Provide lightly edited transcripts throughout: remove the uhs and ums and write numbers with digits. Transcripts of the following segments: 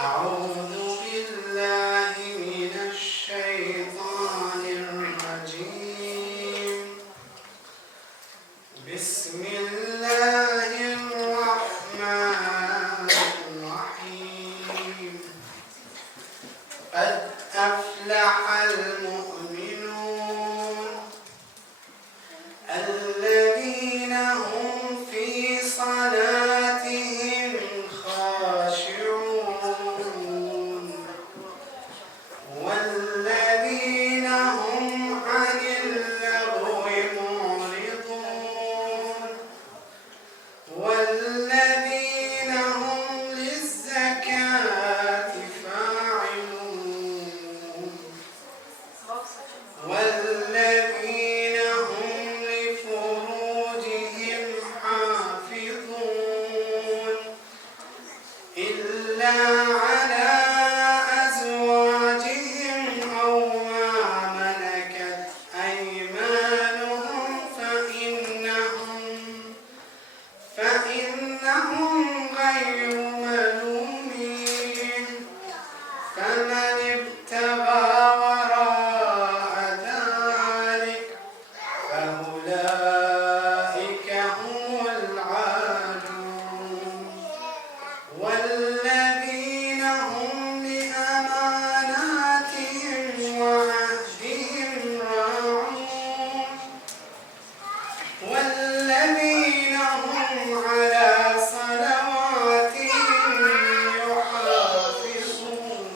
أعوذ بالله من الشيطان الرجيم. بسم الله الرحمن الرحيم. قد أفلح المؤمنون الذين هم في صلاتهم خاشعون والذين هم عن اللغو معرضون والذين هم للزكاة فاعلون والذين هم لفروجهم حافظون إلا على أزواجهم أو ما ملكت أيمانهم فإنهم غير ملومين. فمن ابتغى وراء ذلك فأولئك هم العادون والذين هم لأماناتهم وعهدهم راعون والذين هم على صلواتهم يحافظون.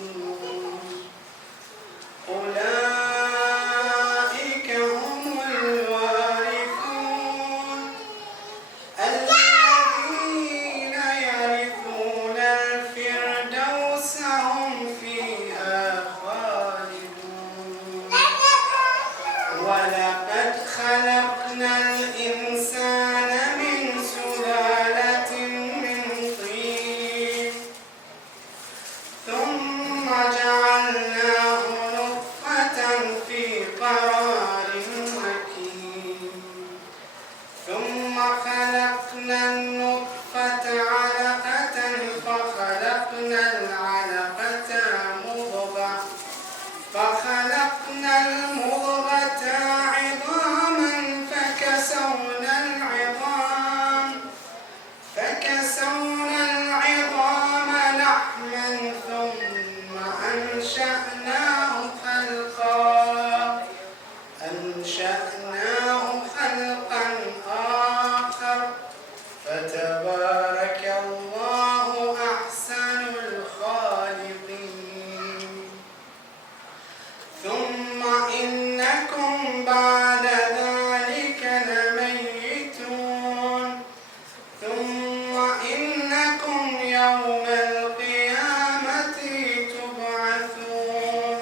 أولئك هم الوارثون الذين يرثون الفردوس هم فيها خالدون. ولقد خلقنا الإنسان من سلالة من طين ثم جعلناه نطفة في قرار مكين ثم خلقنا النطفة علقة فخلقنا العلقة مضغة فخلقنا المضغة عظاما فكسونا العظام لحما ثم أنشأناه خلقا آخر فتبارك الله أحسن الخالقين. ثم إنكم بعد ذلك لميتون ثم إنكم يوم القيامة تبعثون.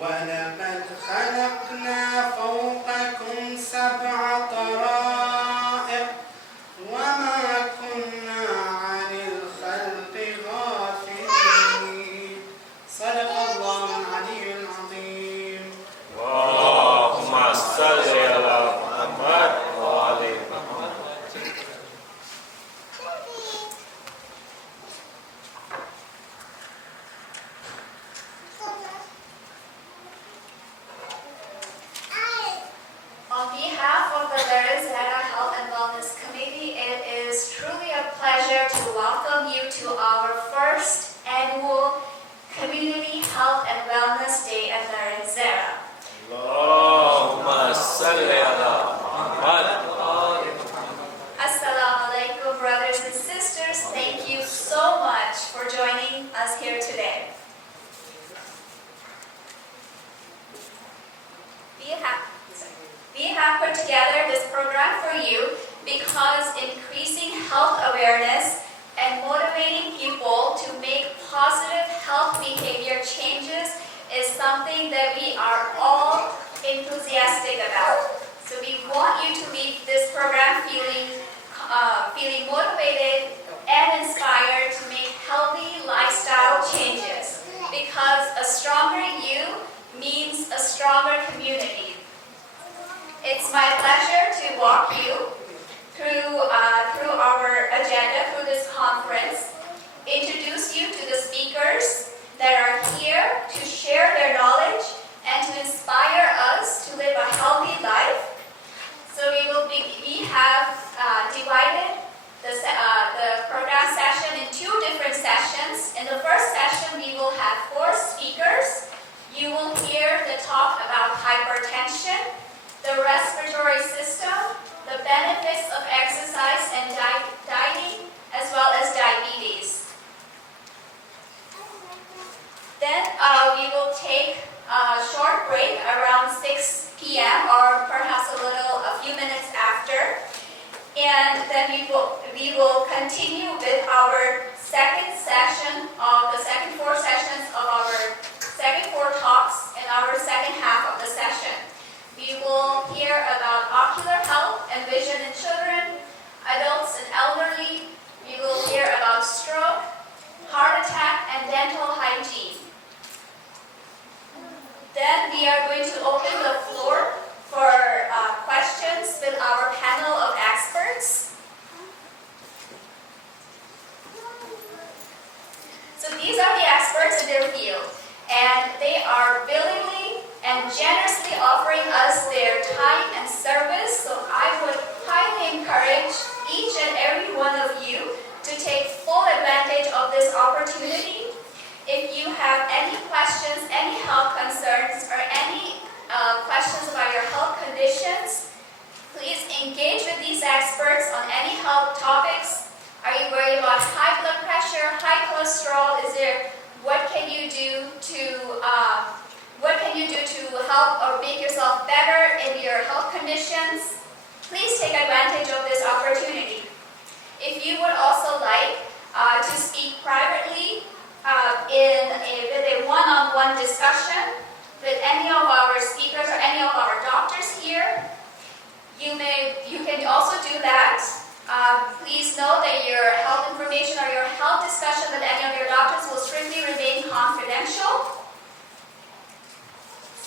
ولقد خلقنا فوقكم 7 طرائق وما كنا عن الخلق غافلين. صدق الله العلي العظيم. اللهم صل على محمد وعلى محمد. On behalf of the Dar-E-Zehra Health and Wellness Committee, it is truly a pleasure to welcome you to our first annual Community Health and Wellness Day at Dar-E-Zehra. اللهم صل على محمد وعلى محمد. Assalamu alaikum, brothers and sisters. Thank you so much for joining us here today. We have put together this program for you because increasing health awareness and motivating people to make positive health behavior changes is something that we are all enthusiastic about. So we want you to leave this program feeling motivated and inspired to make healthy lifestyle changes, because a stronger you means a stronger community. It It's my pleasure to walk you through our agenda, through this conference, introduce you to the speakers that are here to share their knowledge and to inspire us to live a healthy life. So we have divided the program session in two different sessions. In the first session, we will have 4 speakers. You will hear the talk about hypertension, the respiratory system, the benefits of exercise and dieting, as well as diabetes. Then we will take a short break around 6 p.m. or perhaps a few minutes after. And then we will continue with our second session of the second 4 sessions of our second 4 talks in our second half of the session. We will hear about ocular health and vision in children, adults and elderly. We will hear about stroke, heart attack, and dental hygiene. Then we are going to open the floor for questions with our panel of experts. So these are the experts in their field, and they are willingly and generously offering us their time and service. So I would highly encourage each and every one of you to take full advantage of this opportunity. If you have any questions, any health concerns, or any questions about your health conditions, please engage with these experts on any health topics. Are you worried about high blood pressure, high cholesterol? What can you do to help or make yourself better in your health conditions? Please take advantage of this opportunity. If you would also like to speak privately with a one-on-one discussion with any of our speakers or any of our doctors here, you can also do that. Please know that your health information or your health discussion with any of your doctors will strictly remain confidential.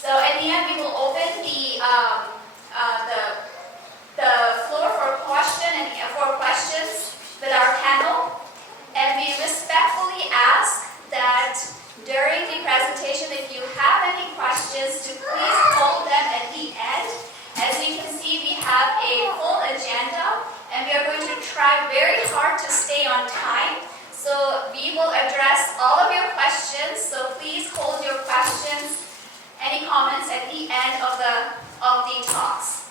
So in the end, we will open the floor for questions with our panel, and we respectfully ask that during the presentation, if you have any questions, to please hold them at the end. As you can see, we have a full agenda, and we are going to try very hard to stay on time. So we will address all of your questions, so please hold your questions, any comments at the end of the talks.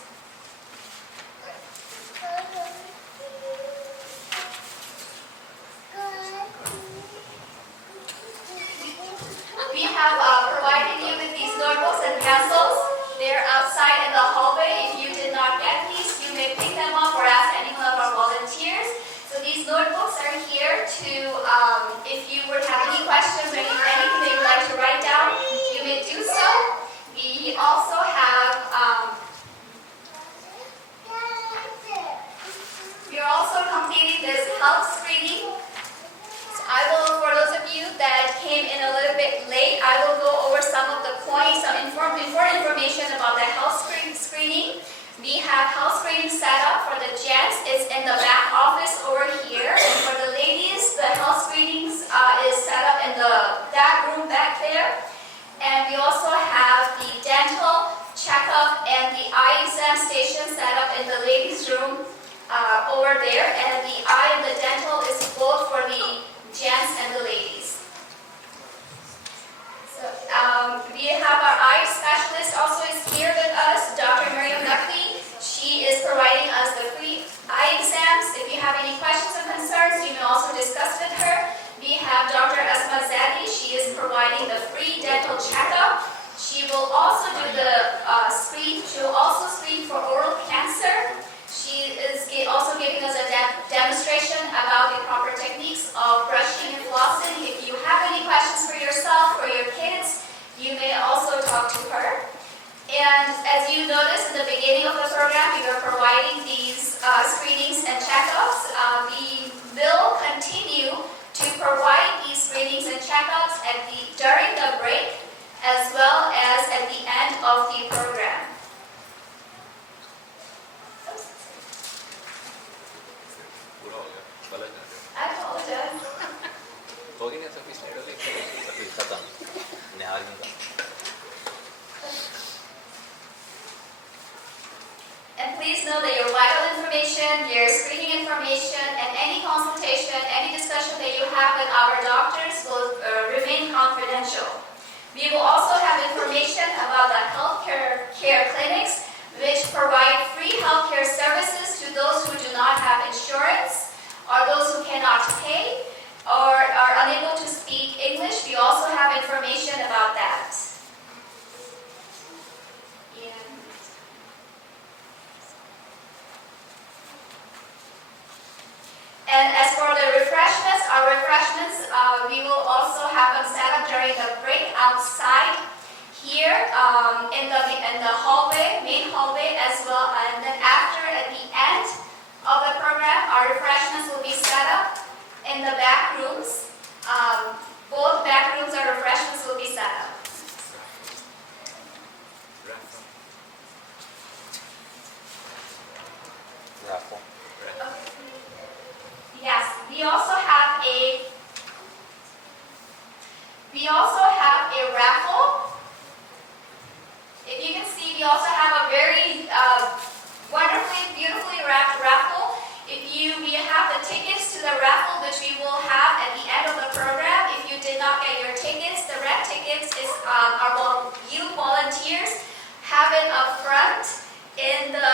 We have provided you with these notebooks and pencils. They're outside in the hallway. If you did not get these, you may pick them up or ask any one of our volunteers. So these notebooks are here to, if you would have any questions or anything that you would like to write down, you may do so. We also have, we are also completing this health screening. I will, for those of you that came in a little bit late, I will go over some of the points, some important information about the health screening. We have health screening set up for the gents. It's in the back office over here. And for the ladies, the health screenings is set up in that room back there. And we also have the dental checkup and the eye exam station set up in the ladies' room over there. And the eye and the dental is both for the gents and the ladies. So we have our eye specialist also is here with us, Dr. Miriam Nakvi. She is providing us the free eye exams. If you have any questions or concerns, you may also discuss with her. We have Dr. Asma Zadi. She is providing the free dental checkup. She will also do the screen. She will also screen for oral cancer. She is also giving us a demonstration about the proper techniques of brushing and flossing. If you have any questions for yourself or your kids, you may also talk to her. And as you noticed in the beginning of the program, we are providing these screenings and checkups. We will continue to provide these screenings and checkups during the break, as well as at the end of the program. please know that your vital information, your screening information, and any consultation, any discussion that you have with our doctors will remain confidential. We will also have information about the healthcare clinics, which provide free healthcare services to those who do not have insurance or those who cannot pay or are unable to speak English. We also have information about that. And as for the refreshments, our refreshments, we will also have them set up during the break outside here in the hallway, main hallway as well. And then after, at the end of the program, our refreshments will be set up in the back rooms. Both back rooms, our refreshments will be set up. Raffle. Yes, we also have a raffle. If you can see, we also have a very wonderfully, beautifully wrapped raffle. We have the tickets to the raffle, which we will have at the end of the program. If you did not get your tickets, the red tickets is you volunteers have it up front in the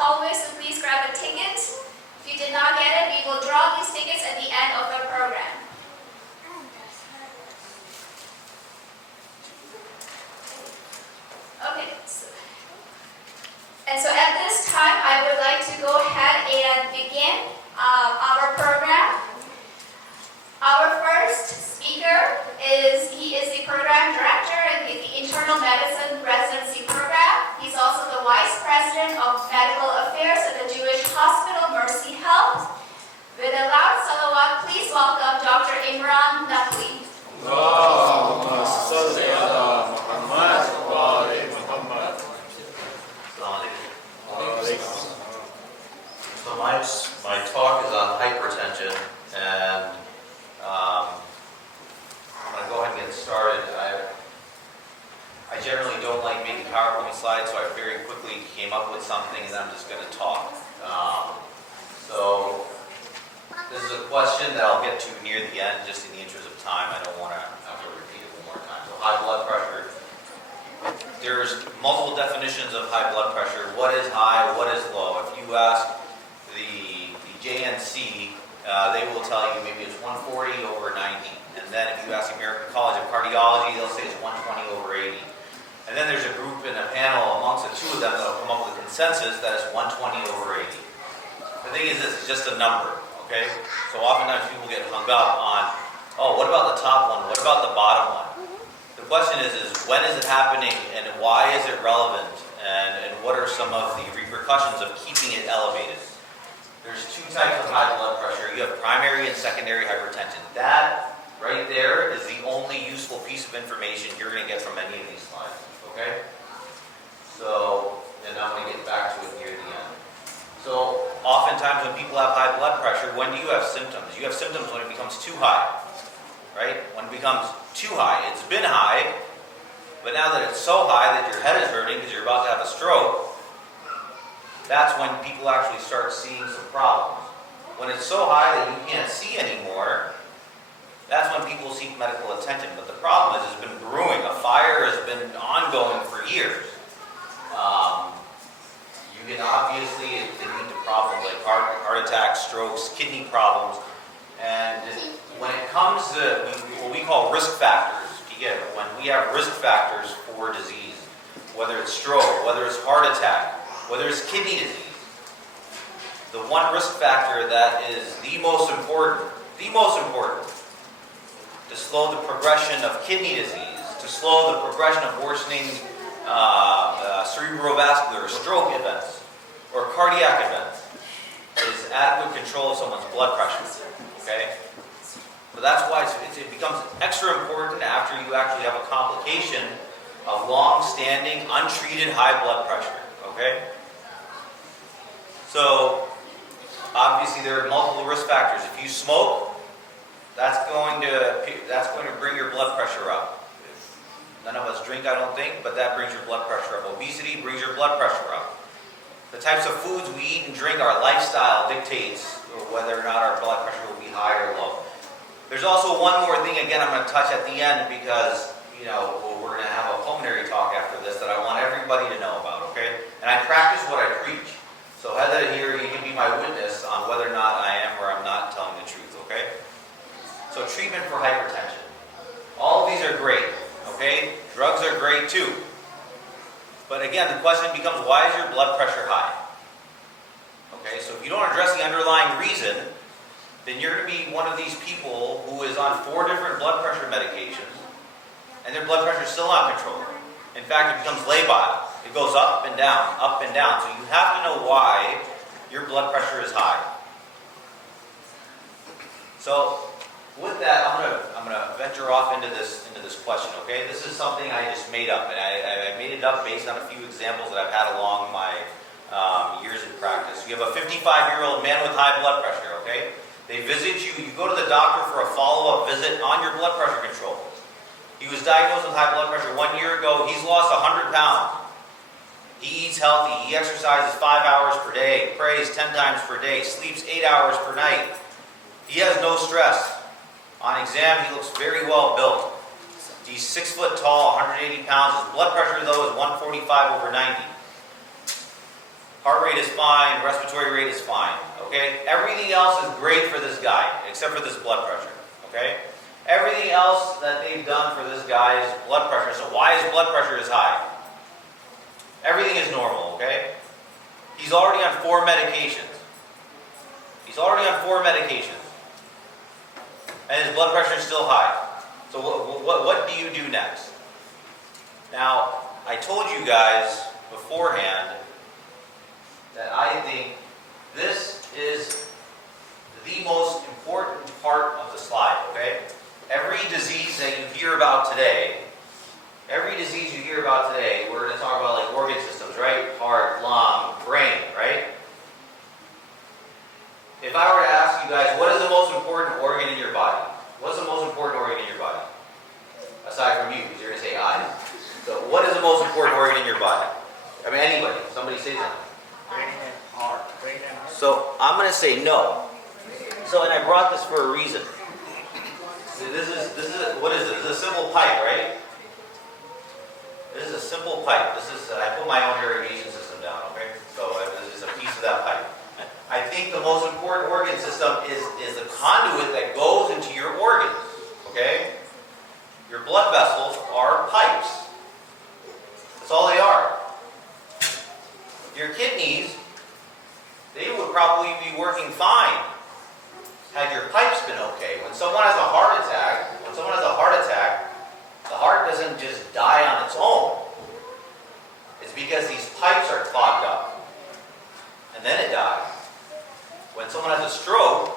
hallway. So please grab a ticket. If you did not get it, we will draw these tickets at the end of the program. Okay. So at this time, I would like to go ahead and begin our program. Our first speaker is the program director in the Internal Medicine Residency Program. He's also the Vice President of Medical Affairs at the Jewish Hospital Mercy Health. With a loud salawat, please welcome Dr. Imran Naqvi. Allahumma salli ala Muhammad wa ali Muhammad. So my talk is on hypertension, and I'm going to go ahead and get started. I generally don't like making PowerPoint slides, so I very quickly came up with something, and I'm just going to talk. So this is a question that I'll get to near the end, just in the interest of time. I don't want to have to repeat it one more time. So high blood pressure. There's multiple definitions of high blood pressure. What is high? What is low? If you ask the JNC, they will tell you maybe it's 140 over 90. And then if you ask the American College of Cardiology, they'll say it's 120 over 80. And then there's a group in a panel amongst the two of them that will come up with a consensus that it's 120 over 80. The thing is, this is just a number, okay? So oftentimes people get hung up on, oh, what about the top one? What about the bottom one? The question is when is it happening and why is it relevant? And what are some of the repercussions of keeping it elevated? There's two types of high blood pressure. You have primary and secondary hypertension. That right there is the only useful piece of information you're going to get from any of these slides. Okay? So, and I'm going to get back to it near the end. So, oftentimes when people have high blood pressure, when do you have symptoms? You have symptoms when it becomes too high. Right? When it becomes too high. It's been high, but now that it's so high that your head is hurting because you're about to have a stroke, that's when people actually start seeing some problems. When it's so high that you can't see anymore, that's when people seek medical attention. But the problem is it's been brewing. A fire has been ongoing for years. You can obviously lead to problems like heart attacks, strokes, kidney problems. And when it comes to what we call risk factors, when we have risk factors for disease, whether it's stroke, whether it's heart attack, whether it's kidney disease, the one risk factor that is the most important, to slow the progression of kidney disease, to slow the progression of worsening cerebrovascular stroke events or cardiac events, is adequate control of someone's blood pressure. Okay? So that's why it becomes extra important after you actually have a complication of long-standing, untreated high blood pressure. Okay? So, obviously there are multiple risk factors. If you smoke, that's going to bring your blood pressure up. None of us drink, I don't think, but that brings your blood pressure up. Obesity brings your blood pressure up. The types of foods we eat and drink, our lifestyle dictates whether or not our blood pressure will be high or low. There's also one more thing, again, I'm going to touch at the end because, we're going to have a pulmonary talk after this that I want everybody to know about, okay? And I practice what I preach. So Heather here, you can be my witness on whether or not I am or I'm not telling the truth, okay? So treatment for hypertension. All of these are great, okay? Drugs are great too. But again, the question becomes, why is your blood pressure high? Okay, so if you don't address the underlying reason, then you're going to be one of these people who is on 4 different blood pressure medications, and their blood pressure is still not controlled. In fact, it becomes labile. It goes up and down, up and down. So you have to know why your blood pressure is high. So with that, I'm gonna venture off into this question. Okay, this is something I just made up, and I made it up based on a few examples that I've had along my years in practice. You have a 55-year-old man with high blood pressure. Okay, they visit you. You go to the doctor for a follow-up visit on your blood pressure control. He was diagnosed with high blood pressure 1 year ago. He's lost 100 pounds. He eats healthy. He exercises 5 hours per day, prays 10 times per day, sleeps 8 hours per night. He has no stress. On exam, he looks very well built. He's 6 foot tall, 180 pounds. His blood pressure, though, is 145/90. Heart rate is fine. Respiratory rate is fine. Okay? Everything else is great for this guy, except for this blood pressure. Okay? Everything else that they've done for this guy's blood pressure, so why his blood pressure is high? Everything is normal, okay? He's already on 4 medications. He's already on 4 medications. And his blood pressure is still high. So what do you do next? Now, I told you guys beforehand that I think this is the most important part of the slide, okay? Every disease that you hear about today, we're going to talk about like organ systems, right? Heart, lung, brain, right? If I were to ask you guys, what is the most important organ in your body? What's the most important organ in your body? Aside from you, because you're going to say eyes. So what is the most important organ in your body? I mean, anybody. Somebody say something. Brain and heart. Brain and heart. So I'm going to say no. So, and I brought this for a reason. See, this is what is this? This is a simple pipe, right? This is a simple pipe. I put my own irrigation system down, okay? So this is a piece of that pipe. I think the most important organ system is the conduit that goes into your organs, okay? Your blood vessels are pipes. That's all they are. Your kidneys, they would probably be working fine had your pipes been okay. When someone has a heart attack, the heart doesn't just die on its own. It's because these pipes are clogged up. And then it dies. When someone has a stroke,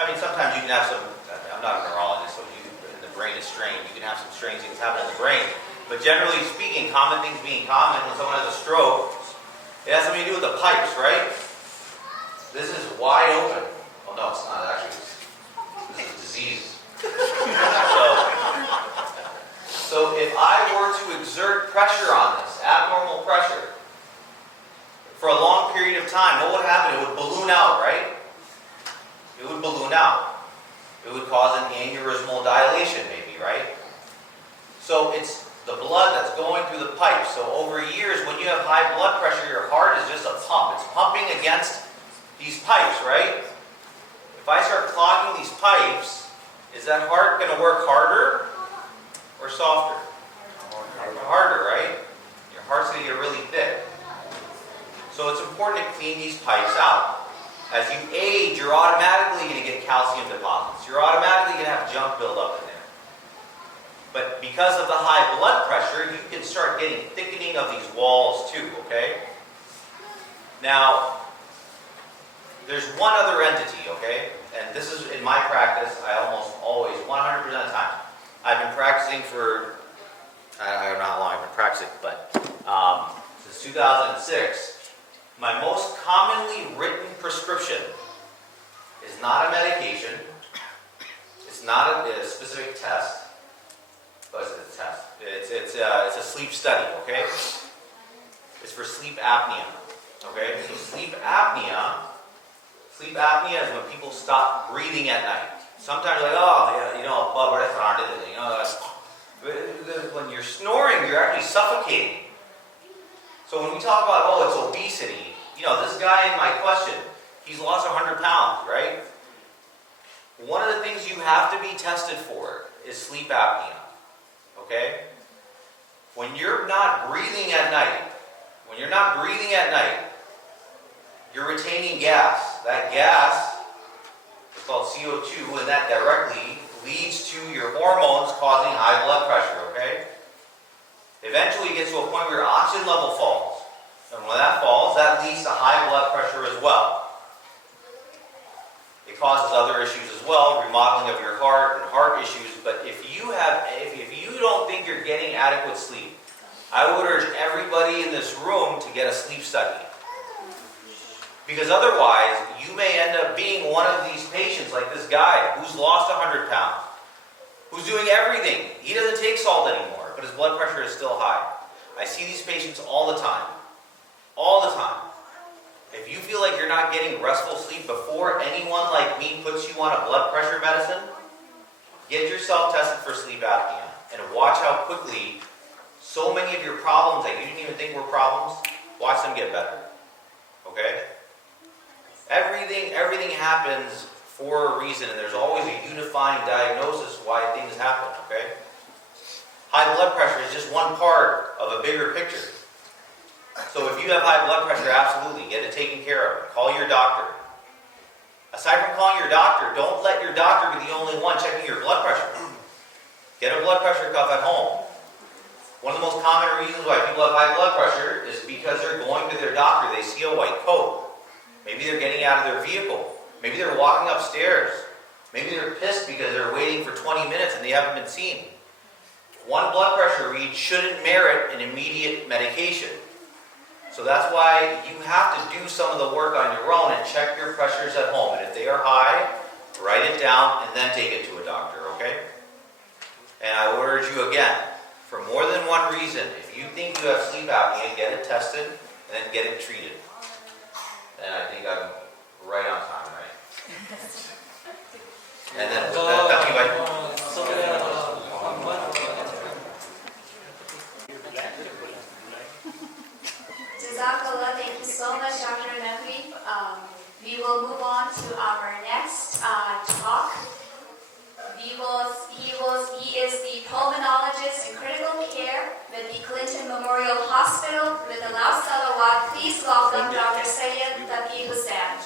I mean, sometimes you can have some, I'm not a neurologist, so the brain is strained. You can have some strange things happen in the brain. But generally speaking, common things being common, when someone has a stroke, it has something to do with the pipes, right? This is wide open. Well, no, it's not actually. This is disease. So if I were to exert pressure on this, abnormal pressure, for a long period of time, what would happen? It would balloon out, right? It would balloon out. It would cause an aneurysmal dilation, maybe, right? So it's the blood that's going through the pipes. So over years, when you have high blood pressure, your heart is just a pump. It's pumping against these pipes, right? If I start clogging these pipes, is that heart going to work harder or softer? Harder, right? Your heart's going to get really thick. So it's important to clean these pipes out. As you age, you're automatically going to get calcium deposits. You're automatically going to have junk build up in there. But because of the high blood pressure, you can start getting thickening of these walls too, okay? Now, there's one other entity, okay? And this is, in my practice, I almost always, 100% of the time, I've been practicing for, I don't know how long I've been practicing, but since 2006, my most commonly written prescription is not a medication, it's not a specific test, but it's a test. It's a sleep study, okay? It's for sleep apnea. Okay, so sleep apnea is when people stop breathing at night. Sometimes you're like, oh, yeah, but that's not it. When you're snoring, you're actually suffocating. So when we talk about, oh, it's obesity, this guy in my question, he's lost 100 pounds, right? One of the things you have to be tested for is sleep apnea. Okay? When you're not breathing at night, you're retaining gas. That gas is called CO2, and that directly leads to your hormones causing high blood pressure, okay? Eventually it gets to a point where your oxygen level falls. And when that falls, that leads to high blood pressure as well. It causes other issues as well, remodeling of your heart and heart issues. But if you don't think you're getting adequate sleep, I would urge everybody in this room to get a sleep study. Because otherwise, you may end up being one of these patients like this guy who's lost 100 pounds, who's doing everything. He doesn't take salt anymore, but his blood pressure is still high. I see these patients all the time. All the time. If you feel like you're not getting restful sleep before anyone like me puts you on a blood pressure medicine, get yourself tested for sleep apnea and watch how quickly so many of your problems that you didn't even think were problems, watch them get better. Okay? Everything happens for a reason, and there's always a unifying diagnosis why things happen, okay? High blood pressure is just one part of a bigger picture. So if you have high blood pressure, absolutely, get it taken care of. Call your doctor. Aside from calling your doctor, don't let your doctor be the only one checking your blood pressure. Get a blood pressure cuff at home. One of the most common reasons why people have high blood pressure is because they're going to their doctor, they see a white coat. Maybe they're getting out of their vehicle. Maybe they're walking upstairs. Maybe they're pissed because they're waiting for 20 minutes and they haven't been seen. One blood pressure read shouldn't merit an immediate medication. So that's why you have to do some of the work on your own and check your pressures at home. And if they are high, write it down and then take it to a doctor, okay? And I would urge you again, for more than one reason, if you think you have sleep apnea, get it tested and then get it treated. And I think I'm right on time, right? And then, Jazakallah, thank you so much, Dr. Nahwi. We will move on to our next talk. He is the pulmonologist in critical care with the Clinton Memorial Hospital. With a loud salawat, please welcome Dr. Sayyid Taqi Hussain.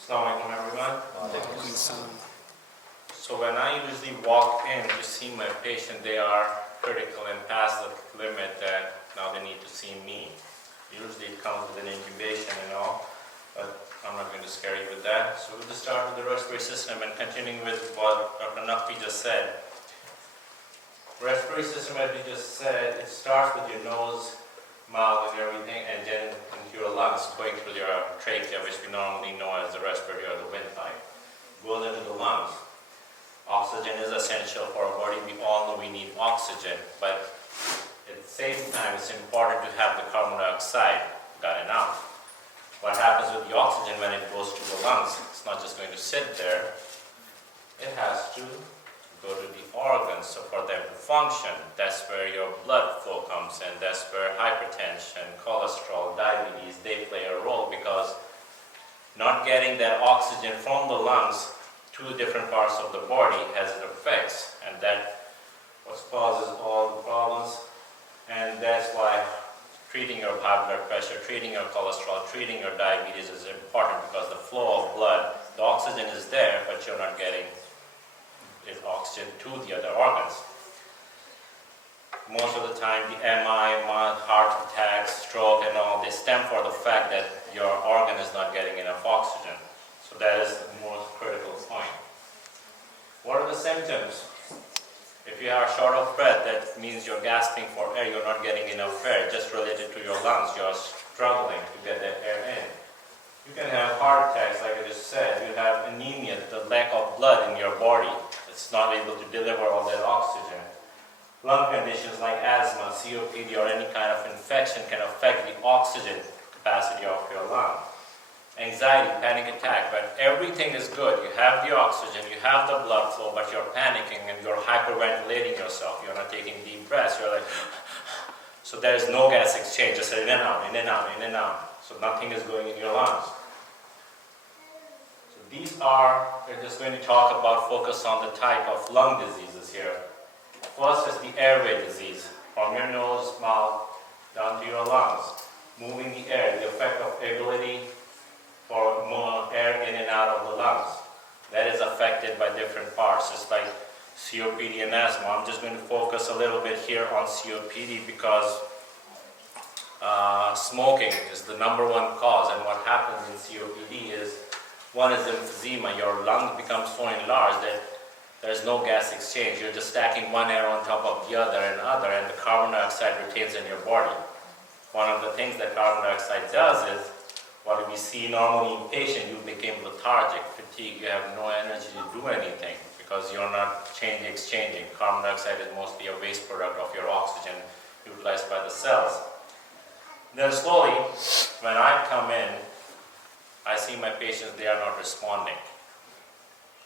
Assalamu alaikum, everyone. So when I usually walk in to see my patient, they are critical and past the limit that now they need to see me. Usually it comes with an incubation and all, but I'm not going to scare you with that. So we'll just start with the respiratory system and continuing with what Dr. Naqvi just said. Respiratory system, as we just said, it starts with your nose, mouth and everything, and then into your lungs, going through your trachea, which we normally know as the respiratory or the windpipe. Goes into the lungs. Oxygen is essential for our body. We all know we need oxygen, but at the same time, it's important to have the carbon dioxide gotten out. What happens with the oxygen when it goes to the lungs? It's not just going to sit there. It has to go to the organs. So for them to function, that's where your blood flow comes in. That's where hypertension, cholesterol, diabetes, they play a role, because not getting that oxygen from the lungs to different parts of the body has its effects, and that what causes all the problems. And that's why treating your high blood pressure, treating your cholesterol, treating your diabetes is important, because the flow of blood, the oxygen is there, but you're not getting the oxygen to the other organs. Most of the time, the MI, heart attacks, stroke, and all, they stem for the fact that your organ is not getting enough oxygen. So that is the most critical point. What are the symptoms? If you are short of breath, that means you're gasping for air, you're not getting enough air, just related to your lungs, you're struggling to get that air in. You can have heart attacks, like I just said. You have anemia, the lack of blood in your body. It's not able to deliver all that oxygen. Lung conditions like asthma, COPD, or any kind of infection can affect the oxygen capacity of your lung. Anxiety, panic attack, but everything is good. You have the oxygen, you have the blood flow, but you're panicking and you're hyperventilating yourself. You're not taking deep breaths. You're like, so there is no gas exchange. Just in and out, in and out, in and out. So nothing is going in your lungs. So these are, we're just going to talk about, focus on the type of lung diseases here. First is the airway disease, from your nose, mouth, down to your lungs. Moving the air, the effect of ability for more air in and out of the lungs. That is affected by different parts, just like COPD and asthma. I'm just going to focus a little bit here on COPD because smoking is the #1 cause, and what happens in COPD is, one is emphysema. Your lungs become so enlarged that there's no gas exchange. You're just stacking one air on top of the other, and the carbon dioxide retains in your body. One of the things that carbon dioxide does is, what we see normally in patients, you become lethargic, fatigued, you have no energy to do anything because you're not exchanging. Carbon dioxide is mostly a waste product of your oxygen utilized by the cells. Then slowly, when I come in, I see my patients, they are not responding.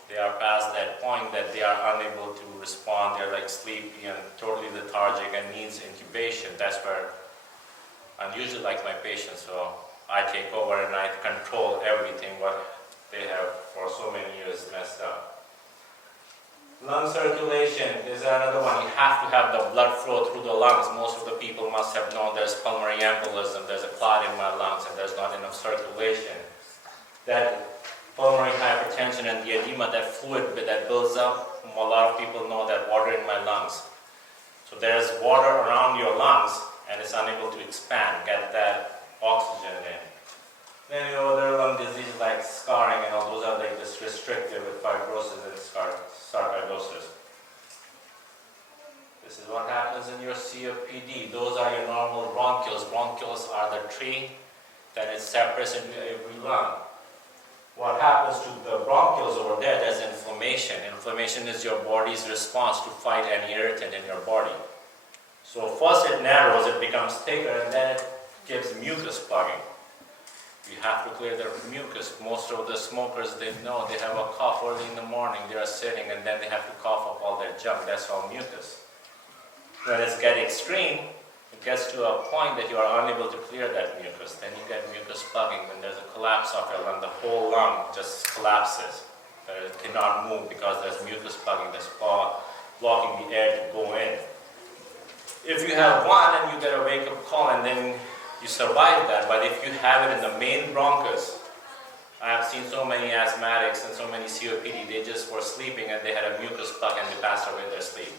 They are past that point that they are unable to respond. They're like sleepy and totally lethargic and needs intubation. That's where I'm usually like my patients, so I take over and I control everything what they have for so many years messed up. Lung circulation is another one. You have to have the blood flow through the lungs. Most of the people must have known there's pulmonary embolism, there's a clot in my lungs, and there's not enough circulation. That pulmonary hypertension and the edema, that fluid that builds up, a lot of people know that water in my lungs. So there's water around your lungs and it's unable to expand, get that oxygen in. Then you know, other lung diseases like scarring and all those are like just restrictive with fibrosis and sarcoidosis. This is what happens in your COPD. Those are your normal bronchioles. Bronchioles are the tree that is separate into every lung. What happens to the bronchioles over there, there's inflammation. Inflammation is your body's response to fight any irritant in your body. So first it narrows, it becomes thicker, and then it gives mucus plugging. You have to clear the mucus. Most of the smokers, they know they have a cough early in the morning, they are sitting, and then they have to cough up all their junk. That's all mucus. When it's getting extreme, it gets to a point that you are unable to clear that mucus. Then you get mucus plugging. When there's a collapse of your lung, the whole lung just collapses. It cannot move because there's mucus plugging that's blocking the air to go in. If you have one and you get a wake-up call and then you survive that, but if you have it in the main bronchus, I have seen so many asthmatics and so many COPD, they just were sleeping and they had a mucus plug and they passed away in their sleep.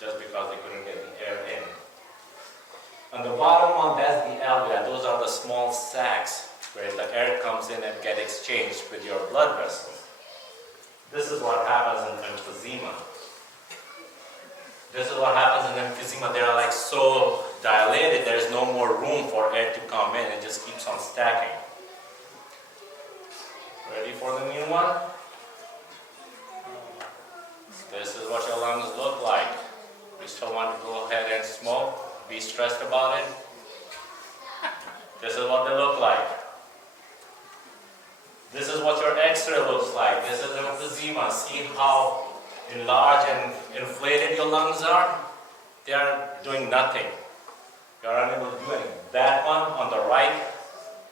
Just because they couldn't get the air in. On the bottom one, that's the alveoli. Those are the small sacs where the air comes in and get exchanged with your blood vessels. This is what happens in emphysema. This is what happens in emphysema. They are like so dilated, there is no more room for air to come in. It just keeps on stacking. Ready for the new one? This is what your lungs look like. You still want to go ahead and smoke? Be stressed about it? This is what they look like. This is what your X-ray looks like. This is emphysema. See how enlarged and inflated your lungs are? They are doing nothing. You are unable to do anything. That one on the right,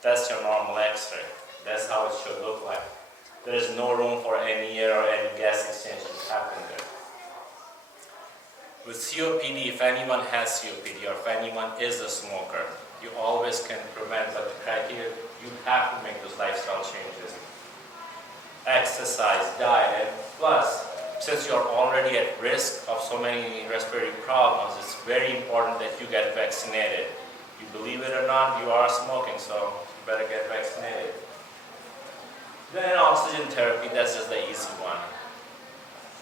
that's your normal X-ray. That's how it should look like. There is no room for any air or any gas exchange to happen there. With COPD, if anyone has COPD or if anyone is a smoker, you always can prevent, but the criteria, you have to make those lifestyle changes. Exercise, diet, and plus, since you're already at risk of so many respiratory problems, it's very important that you get vaccinated. You believe it or not, you are smoking, so you better get vaccinated. Then oxygen therapy, that's just the easy one.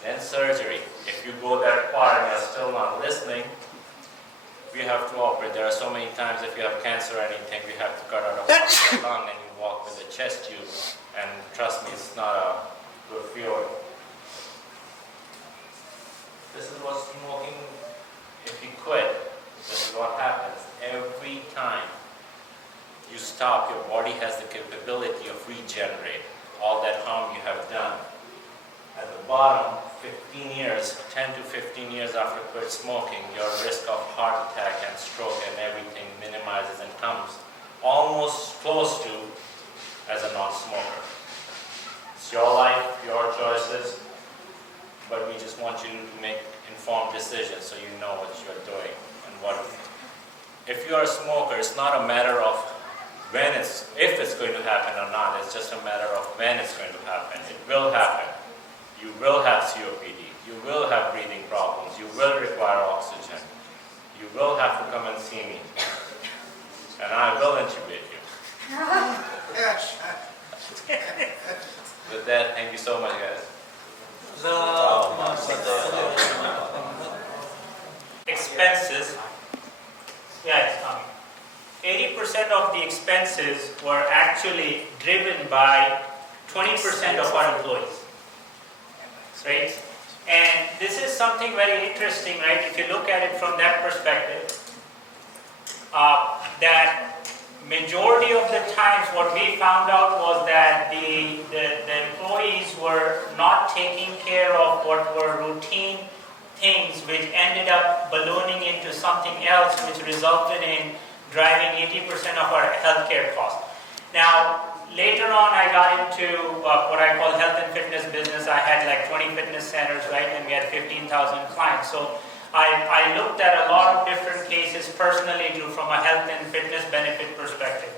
Then surgery. If you go that far and you're still not listening, we have to operate. There are so many times if you have cancer or anything, we have to cut out a part of the lung and you walk with a chest tube. And trust me, it's not a good feeling. was smoking, if you quit, this is what happens. Every time you stop, your body has the capability of regenerating all that harm you have done. At the bottom, 10 to 15 years after quit smoking, your risk of heart attack and stroke and everything minimizes and comes almost close to as a non-smoker. It's your life, your choices, but we just want you to make informed decisions so you know what you're doing and what. If you're a smoker, it's not a matter of if it's going to happen or not. It's just a matter of when it's going to happen. It will happen. You will have COPD. You will have breathing problems. You will require oxygen. You will have to come and see me. And I will intubate you. With that, thank you so much, guys. Expenses. Yeah, it's coming. 80% of the expenses were actually driven by 20% of our employees. Right? And this is something very interesting, right? If you look at it from that perspective, that majority of the times what we found out was that the employees were not taking care of what were routine things which ended up ballooning into something else which resulted in driving 80% of our healthcare costs. Now, later on I got into what I call health and fitness business. I had like 20 fitness centers, right? And we had 15,000 clients. So I looked at a lot of different cases personally from a health and fitness benefit perspective.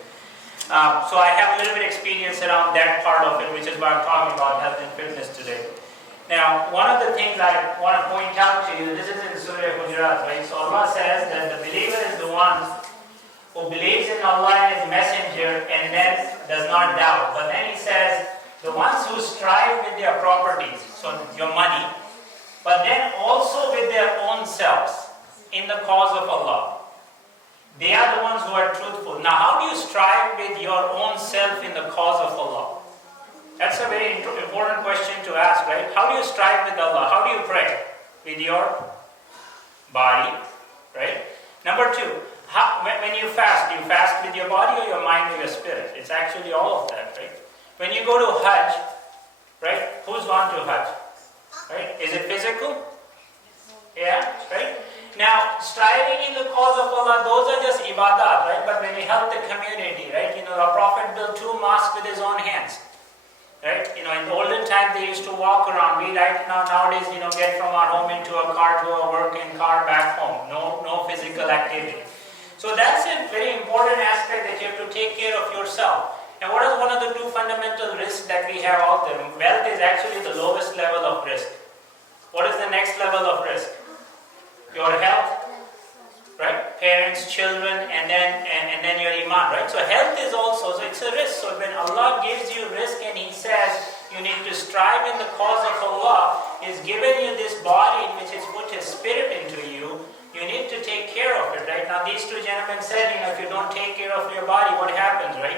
So I have a little bit experience around that part of it, which is why I'm talking about health and fitness today. Now, one of the things I want to point out to you, this is in Surah Hujurat, right? So Allah says that the believer is the one who believes in Allah and His Messenger and then does not doubt. But then He says, the ones who strive with their properties, so your money, but then also with their own selves in the cause of Allah. They are the ones who are truthful. Now, how do you strive with your own self in the cause of Allah? That's a very important question to ask, right? How do you strive with Allah? How do you pray? With your body, right? Number two, when you fast, do you fast with your body or your mind or your spirit? It's actually all of that, right? When you go to Hajj, right? Who's gone to Hajj? Right? Is it physical? Yeah, right? Now, striving in the cause of Allah, those are just ibadat, right? But when you help the community, right? Our Prophet built 2 mosques with his own hands. Right? In the olden times they used to walk around. We nowadays, get from our home into a car to a working car back home. No physical activity. So that's a very important aspect that you have to take care of yourself. And what is one of the 2 fundamental risks that we have out there? Wealth is actually the lowest level of risk. What is the next level of risk? Your health, right? Parents, children, and then your iman, right? So health is also, so it's a risk. So when Allah gives you risk and He says you need to strive in the cause of Allah, He's given you this body in which He's put His spirit into you. You need to take care of it, right? Now these 2 gentlemen said, if you don't take care of your body, what happens, right?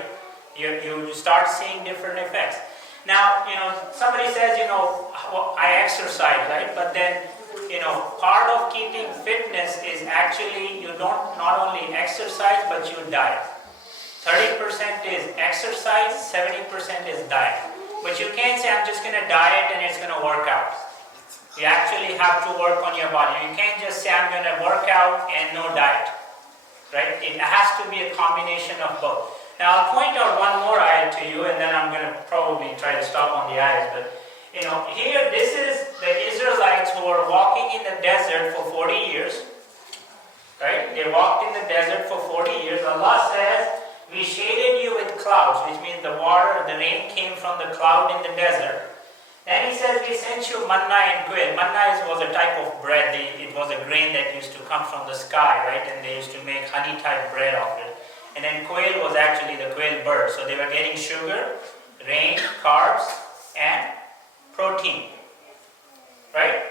You start seeing different effects. Now, somebody says, I exercise, right? But then, part of keeping fitness is actually you don't not only exercise, but you diet. 30% is exercise, 70% is diet. But you can't say, I'm just going to diet and it's going to work out. You actually have to work on your body. You can't just say, I'm going to work out and no diet. Right? It has to be a combination of both. Now, I'll point out one more ayat to you, and then I'm going to probably try to stop on the ayat. But, here, this is the Israelites who were walking in the desert for 40 years. Right? They walked in the desert for 40 years. Allah says, we shaded you with clouds, which means the rain came from the cloud in the desert. Then He says, we sent you manna and quail. Manna was a type of bread. It was a grain that used to come from the sky, right? And they used to make honey-type bread of it. And then quail was actually the quail bird. So they were getting sugar, rain, carbs, and protein. Right?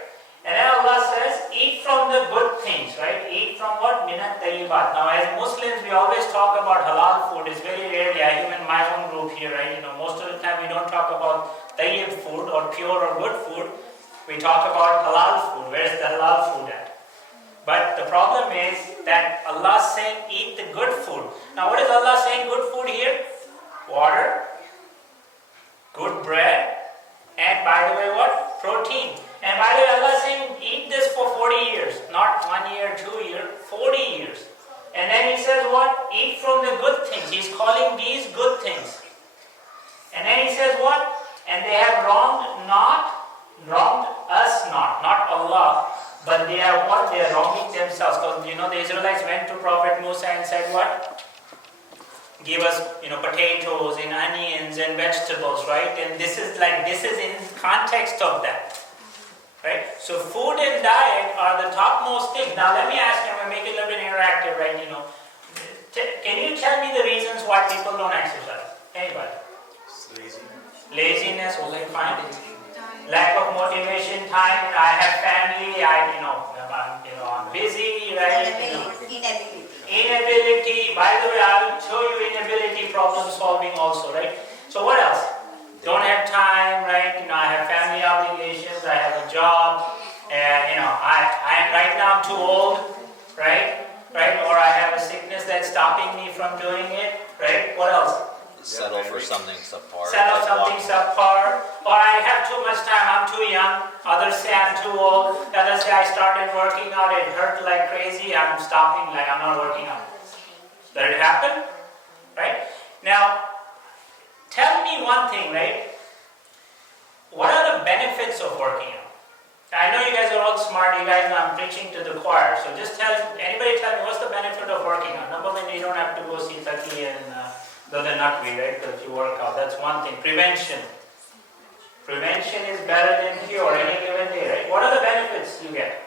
And then Allah says, eat from the good things, right? Eat from what? Minat tayyibat. Now as Muslims, we always talk about halal food. It's very rarely, I am in my own group here, right? Most of the time we don't talk about tayyib food or pure or good food. We talk about halal food. Where's the halal food at? But the problem is that Allah is saying eat the good food. Now what is Allah saying good food here? Water, good bread, and by the way what? Protein. And by the way, Allah is saying eat this for 40 years. Not 1 year, 2 years, 40 years. And then He says what? Eat from the good things. He's calling these good things. And then He says what? And they have wronged us not Allah, but they are what? They are wronging themselves. Because the Israelites went to Prophet Musa and said what? Give us potatoes and onions and vegetables, right? And this is in context of that. Right? So food and diet are the topmost things. Now let me ask you, I'm going to make it a little bit interactive, right? Can you tell me the reasons why people don't exercise? Anybody? Laziness, okay, fine. Lack of motivation, time. I have family. I'm busy, right? Inability. By the way, I will show you inability problem solving also, right? So what else? Don't have time, right? I have family obligations. I have a job, and I right now I'm too old, right? Or I have a sickness that's stopping me from doing it, right? What else? Settle for something subpar. Settle something subpar, or I have too much time, I'm too young. Others say I'm too old. Others say I started working out, it hurt like crazy. I'm stopping, like I'm not working out. Does it happen? Right? Now, tell me one thing, right? What are the benefits of working out? I know you guys are all smart. You guys know I'm preaching to the choir. So just anybody tell me what's the benefit of working out? Number one, you don't have to go see Taki and the Nakvi, right? If you work out, that's one thing. Prevention. Prevention is better than cure any given day, right? What are the benefits you get?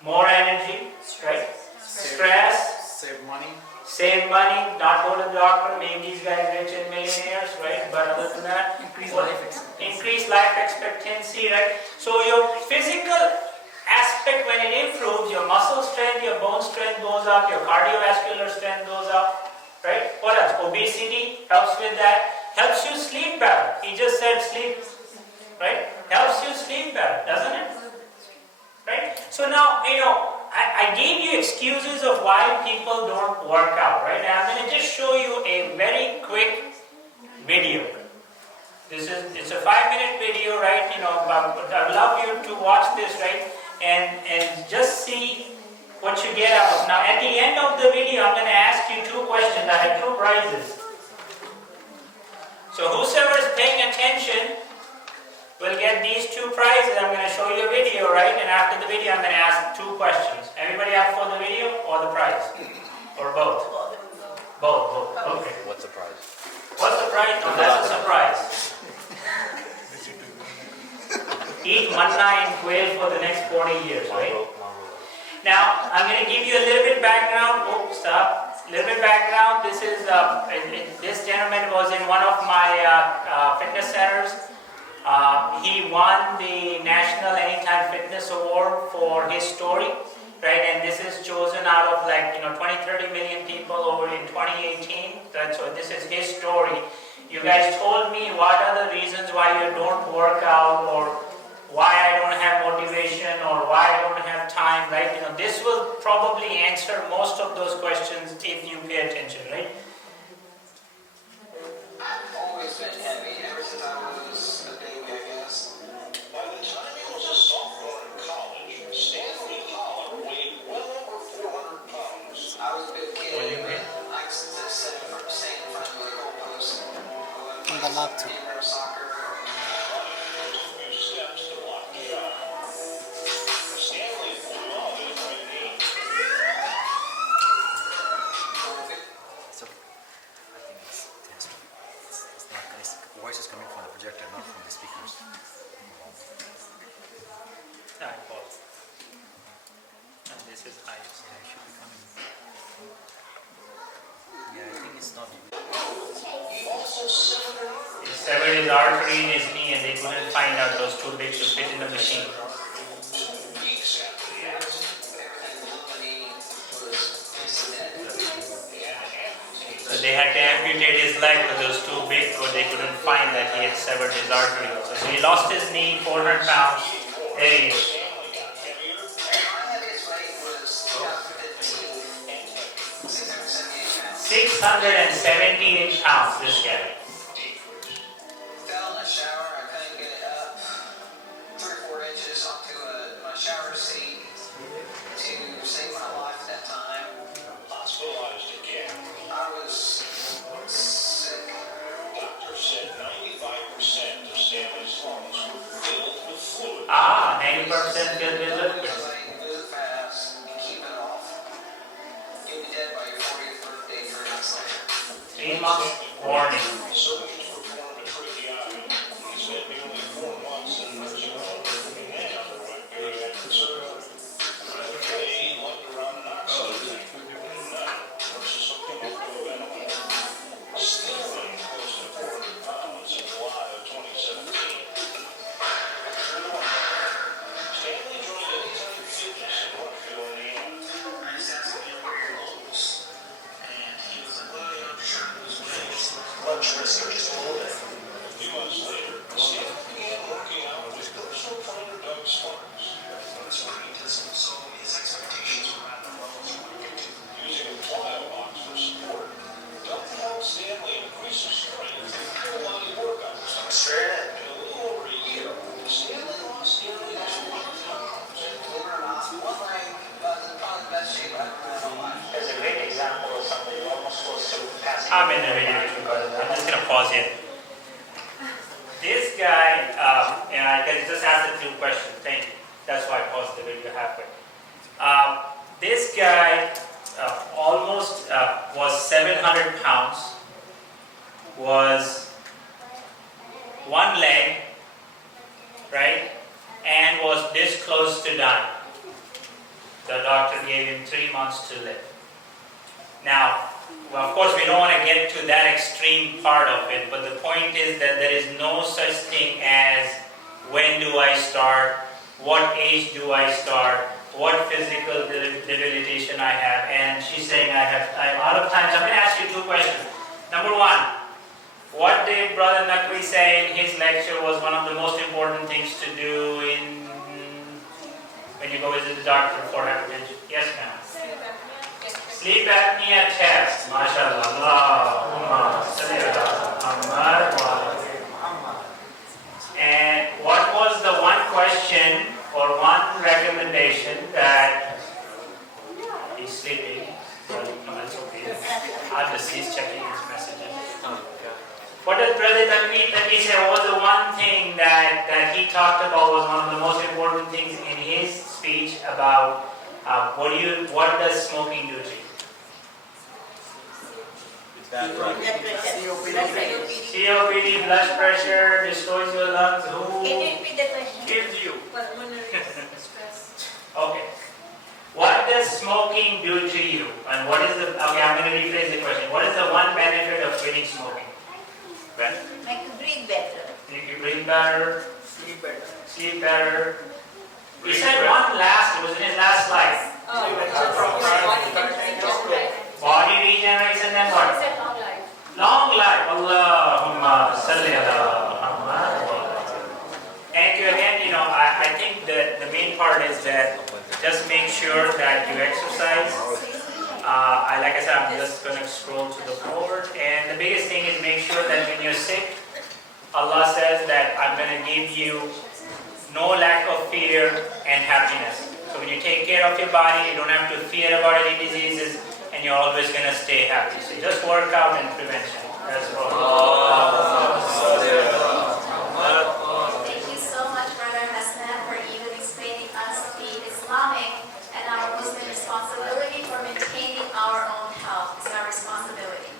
More energy, right? Stress. Save money. Save money, not go to the doctor, make these guys rich and millionaires, right? But other than that, increase life expectancy, right? So your physical aspect, when it improves, your muscle strength, your bone strength goes up, your cardiovascular strength goes up. Right? What else? Obesity helps with that. Helps you sleep better. He just said sleep. Right? Helps you sleep better, doesn't it? Right? So now, I gave you excuses of why people don't work out. Right? And I'm going to just show you a very quick video. It's a 5-minute video, right? I'd love you to watch this, right? And just see what you get out. Now at the end of the video, I'm going to ask you 2 questions. I have 2 prizes. So whosoever is paying attention will get these 2 prizes. I'm going to show you a video, right? And after the video, I'm going to ask 2 questions. Everybody up for the video or the prize? Or both? Both. Okay. What's the prize? What's the prize? No, that's a surprise. Eat manna and quail for the next 40 years, right? Now, I'm going to give you a little bit background. A little bit background. This is this gentleman was in one of my fitness centers. He won the National Anytime Fitness Award for his story, right? And this is chosen out of 20-30 million people over in 2018. So this is his story. You guys told me what are the reasons why you don't work out, or why I don't have motivation, or why I don't have time, right? This will probably answer most of those questions if you pay attention, right? I've always been heavy ever since I was a baby, I guess. By the time he was a sophomore in college, Stanley Holler weighed well over 400 pounds. I was a big kid. What do you mean? I used to sit in front of the goalpost. In the laptop. Indoor soccer. Voice is coming from the projector, not from the speakers. And this is high. Yeah, it should be coming. Yeah, I think it's not. He severed his artery in his knee and they couldn't find out, those too big to fit in the machine. So they had to amputate his leg because it was too big, but they couldn't find that he had severed his artery also. So he lost his knee, 400 pounds. There he is. My heaviest weight was 678 pounds, this guy. Fell in the shower, I couldn't get it up 3 or 4 inches onto my shower seat to save my life at that time. Hospitalized again. I was sick. Doctor said 95% of Stanley's lungs were filled with fluid. 90% filled with liquid. Move fast and keep it off. You'll be dead by your 40th birthday 3 months later. 3 months warning. Surgeons performed a tracheotomy. He spent nearly 4 months in nursing home. And then, right bariatric surgery. Another day, he lugged around an oxygen tank. Nurses hooked him up to a ventilator. Still weighing close to 400 pounds in July of 2017. Stanley joined Anytime Fitness in Rockville, Indiana. I just asked him where your goals. And he was like, well, you know, sure, it was lunch wrestler just a little bit. A few months later, Stanley began working out with personal trainer Doug Sparks. That's where he did so his expectations were rather low. Using a plyo box for support, Doug helped Stanley increase his strength and full body workouts. Straight in a little over a year, Stanley lost nearly 200 pounds. Believe it or not, one leg was in probably the best shape I've ever had in my life. As a great example of something almost close to passing. I'm in the video too, guys. I'm just going to pause here. This guy, and I can just ask the 2 questions. Thank you. That's why I paused the video halfway. This guy almost was 700 pounds, was one leg, right, and was this close to dying. The doctor gave him 3 months to live. Now, well, of course, we don't want to get to that extreme part of it, but the point is that there is no such thing as when do I start, what age do I start, what physical debilitation I have, and she's saying I'm out of time, so I'm going to ask you 2 questions. Number 1, what did Brother Naqvi say in his lecture was one of the most important things to do when you go visit the doctor for hypertension? Yes, ma'am. Sleep apnea test. MashaAllah. Allahumma salli ala Muhammad wa ala Muhammad. And what was the one question or one recommendation that he's sleeping? Well, no, that's okay. Obviously, he's checking his messages. What does Brother Naqvi say was the one thing that he talked about was one of the most important things in his speech about what does smoking do to you? COPD, blood pressure, destroys your lungs. Who gives you? Okay. What does smoking do to you? And what is the, okay, I'm going to rephrase the question. What is the one benefit of quitting smoking? Ben? Like to breathe better. You can breathe better. Sleep better. He said one last, it was in his last slide. Body regeneration and what? Long life. Allahumma salli ala Muhammad. Thank you again. You know, I think that the main part is that just make sure that you exercise. Like I said, I'm just going to scroll to the board. And the biggest thing is make sure that when you're sick, Allah says that I'm going to give you no lack of fear and happiness. So when you take care of your body, you don't have to fear about any diseases, and you're always going to stay happy. So just work out and prevention. That's all. Thank you so much, Brother Hassan, for even explaining us the Islamic and our Muslim responsibility for maintaining our own health. It's our responsibility.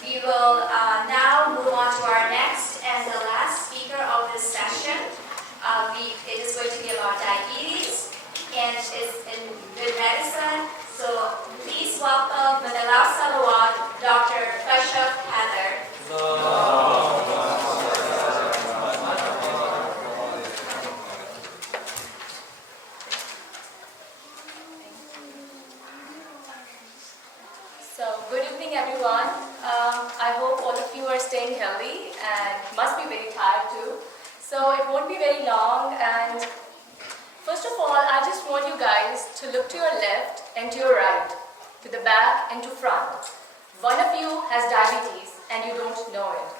We will now move on to our next and the last speaker of this session. It is going to be about diabetes, and it's in good medicine. So please welcome, with a loud salawat, Dr. Kashaf Heather. so it won't be very long. And first of all, I just want you guys to look to your left and to your right, to the back and to front. One of you has diabetes and you don't know it.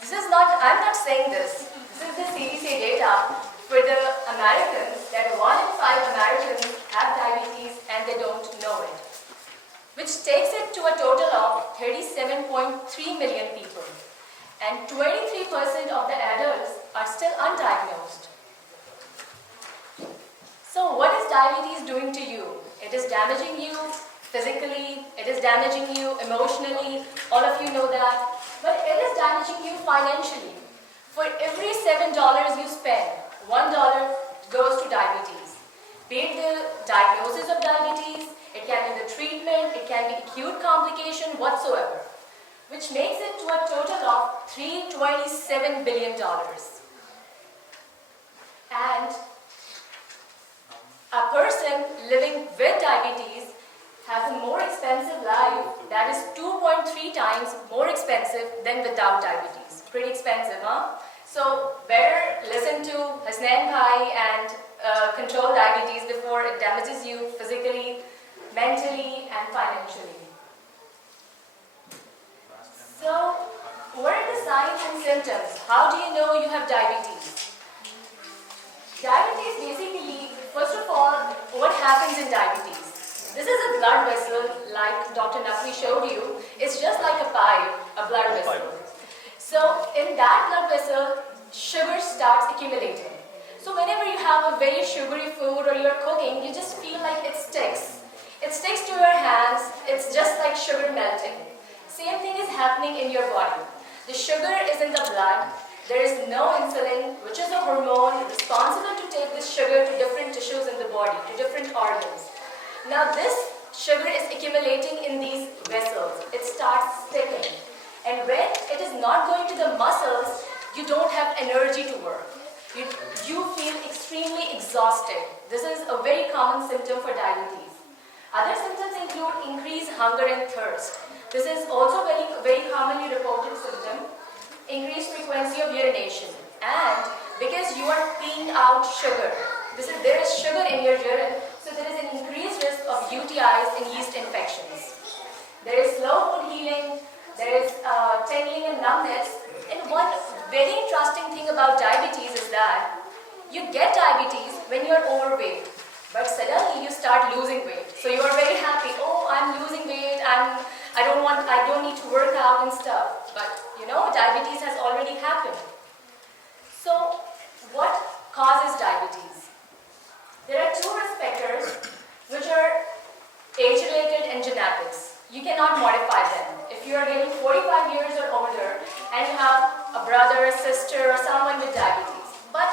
This is not, I'm not saying this. This is the CDC data for the Americans, that 1 in 5 Americans have diabetes and they don't know it, which takes it to a total of 37.3 million people. And 23% of the adults are still undiagnosed. So what is diabetes doing to you? It is damaging you physically, it is damaging you emotionally, all of you know that, but it is damaging you financially. For every $7 you spend, $1 goes to diabetes. Be it the diagnosis of diabetes, it can be the treatment, it can be acute complication whatsoever, which makes it to a total of $327 billion. And a person living with diabetes has a more expensive life, that is 2.3 times more expensive than without diabetes. Pretty expensive, huh? So better listen to Hasnain Bhai and control diabetes before it damages you physically, mentally and financially. So what are the signs and symptoms? How do you know you have diabetes? Diabetes basically, first of all, what happens in diabetes? This is a blood vessel, like Dr. Naqvi showed you. It's just like a pipe, a blood vessel. So in that blood vessel, sugar starts accumulating. So whenever you have a very sugary food or you're cooking, you just feel like it sticks. It sticks to your hands. It's just like sugar melting. Same thing is happening in your body. The sugar is in the blood. There is no insulin, which is a hormone responsible to take this sugar to different tissues in the body, to different organs. Now this sugar is accumulating in these vessels. It starts sticking. And when it is not going to the muscles, you don't have energy to work. You feel extremely exhausted. This is a very common symptom for diabetes. Other symptoms include increased hunger and thirst. This is also very, very commonly reported symptom. Increased frequency of urination. And because you are peeing out sugar, there is sugar in your urine, so there is an increased risk of UTIs and yeast infections. There is slow wound healing, there is tingling and numbness. And one very interesting thing about diabetes is that you get diabetes when you're overweight, but suddenly you start losing weight. So you are very happy, oh, I'm losing weight, I don't need to work out and stuff. But you know, diabetes has already happened. So what causes diabetes? There are two risk factors which are age-related and genetics. You cannot modify them. If you are getting 45 years or older and you have a brother, a sister, or someone with diabetes, but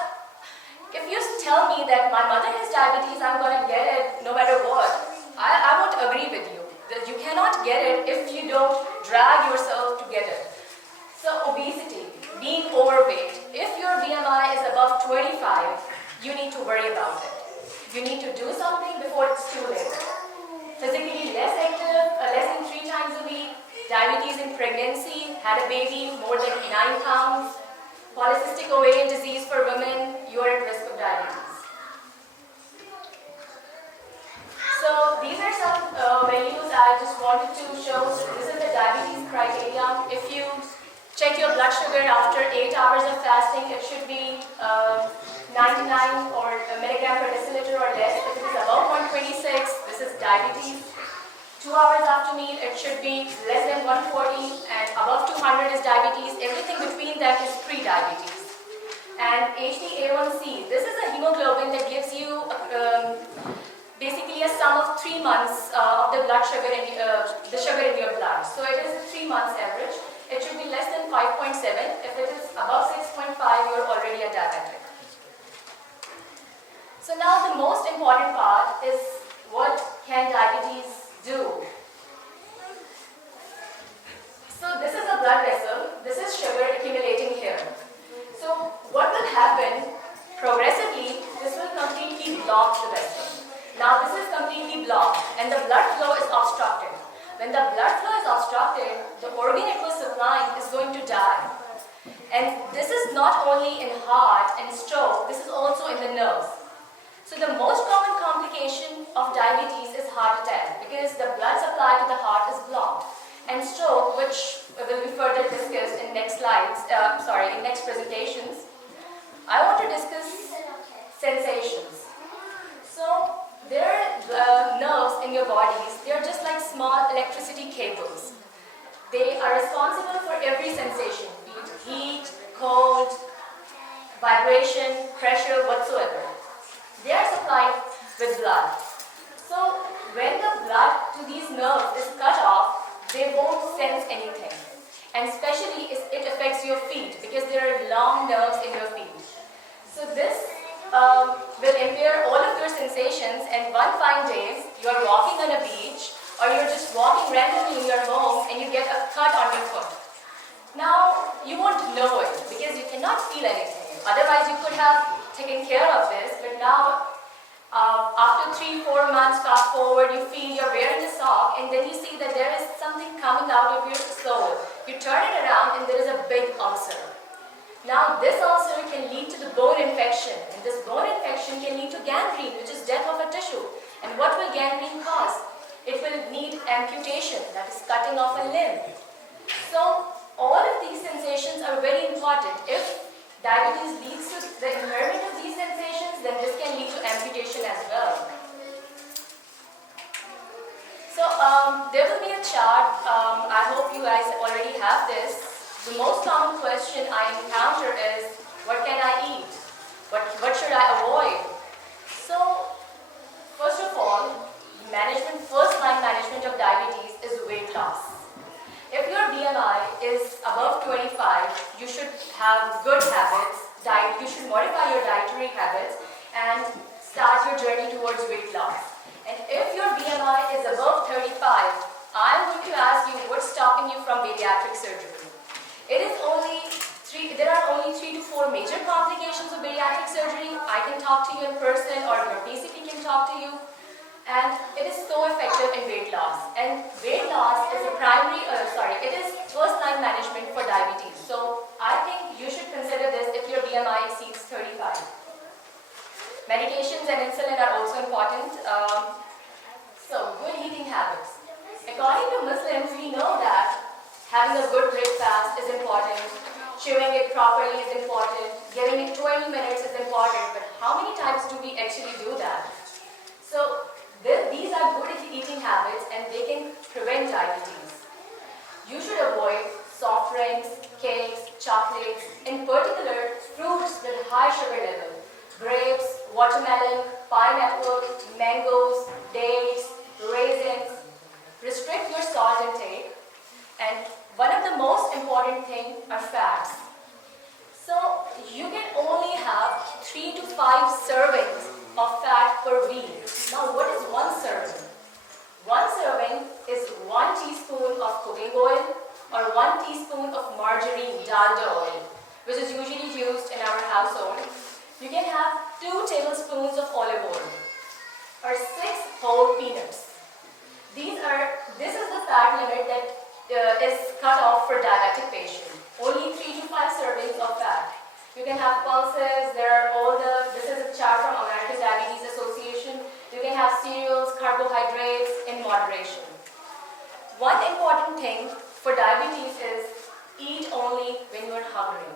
if you tell me that my mother has diabetes, I'm going to get it no matter what, I won't agree with you. That you cannot get it if you don't drag yourself to get it. So obesity, being overweight, if your BMI is above 25, you need to worry about it. You need to do something before it's too late. Physically less active, less than 3 times a week, diabetes in pregnancy, had a baby more than 9 pounds, polycystic ovarian disease for women, you are at risk of diabetes. So these are some values I just wanted to show. This is the diabetes criteria. If you check your blood sugar after 8 hours of fasting, it should be 99 or milligram per deciliter or less. If it is above 126, this is diabetes. 2 hours after meal, it should be less than 140, and above 200 is diabetes. Everything between them is pre-diabetes. And HbA1c, this is a hemoglobin that gives you basically a sum of 3 months of the blood sugar in the sugar in your blood. So it is 3 months average. It should be less than 5.7. If it is above 6.5, you're already a diabetic. So now the most important part is, what can diabetes do? So this is a blood vessel. This is sugar accumulating here. So what will happen? Progressively, this will completely block the vessel. Now this is completely blocked and the blood flow is obstructed. When the blood flow is obstructed, the organ it was supplying is going to die. And this is not only in heart and stroke, this is also in the nerves. So the most common complication of diabetes is heart attack because the blood supply to the heart is blocked. And stroke, which will be further discussed in next slides, in next presentations, I want to discuss sensations. So there are nerves in your bodies, they are just like small electricity cables. They are responsible for every sensation, be it heat, cold, vibration, pressure, whatsoever. They are supplied with blood. So when the blood to these nerves is cut off, they won't sense anything. And especially it affects your feet because there are long nerves in your feet. So this will impair all of your sensations, and one fine day you are walking on a beach or you're just walking randomly in your home and you get a cut on your foot. Now you won't know it because you cannot feel anything. Otherwise you could have taken care of this, but now after 3-4 months fast forward, you feel you're wearing a sock and then you see that there is something coming out of your sole. You turn it around and there is a big ulcer. Now this ulcer can lead to the bone infection, and this bone infection can lead to gangrene, which is death of a tissue. And what will gangrene cause? It will need amputation, that is cutting off a limb. So all of these sensations are very important. If diabetes leads to the impairment of these sensations, then this can lead to amputation as well. So there will be a chart. I hope you guys already have this. The most common question I encounter is, what can I eat? What should I avoid? So first of all, first line management of diabetes is weight loss. If your BMI is above 25, you should have good habits, you should modify your dietary habits and start your journey towards weight loss. And if your BMI is above 35, I'm going to ask you what's stopping you from bariatric surgery. There are only 3 to 4 major complications of bariatric surgery. I can talk to you in person or your PCP can talk to you. And it is so effective in weight loss. And weight loss is it is first line management for diabetes. So I think you should consider this if your BMI exceeds 35. Medications and insulin are also important. So good eating habits. According to Muslims, we know that having a good breakfast is important. Chewing it properly is important. Giving it 20 minutes is important. But how many times do we actually do that? So these are good eating habits and they can prevent diabetes. You should avoid soft drinks, cakes, chocolates, in particular fruits with high sugar level. Grapes, watermelon, pineapple, mangoes, dates, raisins. Restrict your salt intake. And one of the most important things are fats. So you can only have 3 to 5 servings of fat per week. Now what is one serving? One serving is 1 teaspoon of cooking oil or 1 teaspoon of margarine, dalda oil, which is usually used in our household. You can have 2 tablespoons of olive oil or 6 whole peanuts. This is the fat limit that is cut off for diabetic patients. Only 3 to 5 servings of fat. You can have pulses, this is a chart from American Diabetes Association. You can have cereals, carbohydrates in moderation. One important thing for diabetes is eat only when you are hungry.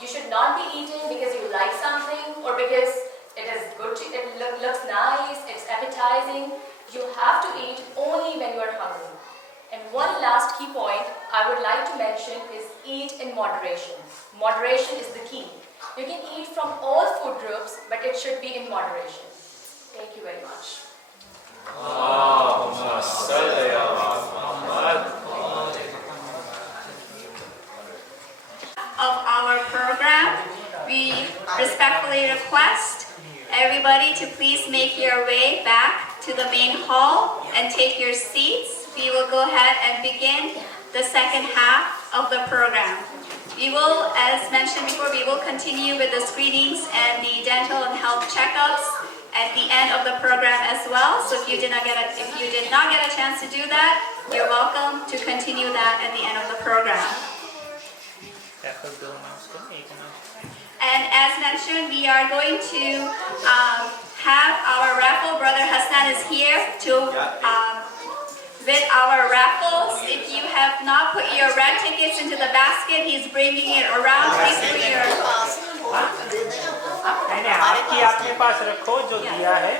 You should not be eating because you like something or because it is good, it looks nice, it's appetizing. You have to eat only when you are hungry. And one last key point I would like to mention is eat in moderation. Moderation is the key. You can eat from all food groups, but it should be in moderation. Thank you very much. Of our program, we respectfully request everybody to please make your way back to the main hall and take your seats. We will go ahead and begin the second half of the program. We will, as mentioned before, we will continue with the screenings and the dental and health checkups at the end of the program as well. So if you did not get a chance to do that, you're welcome to continue that at the end of the program. Yeah, And as mentioned, we are going to have our raffle. Brother Hassan is here to with our raffles. If you have not put your red tickets into the basket, he's bringing it around. Please put your नहीं आपकी अपने पास रखो जो दिया है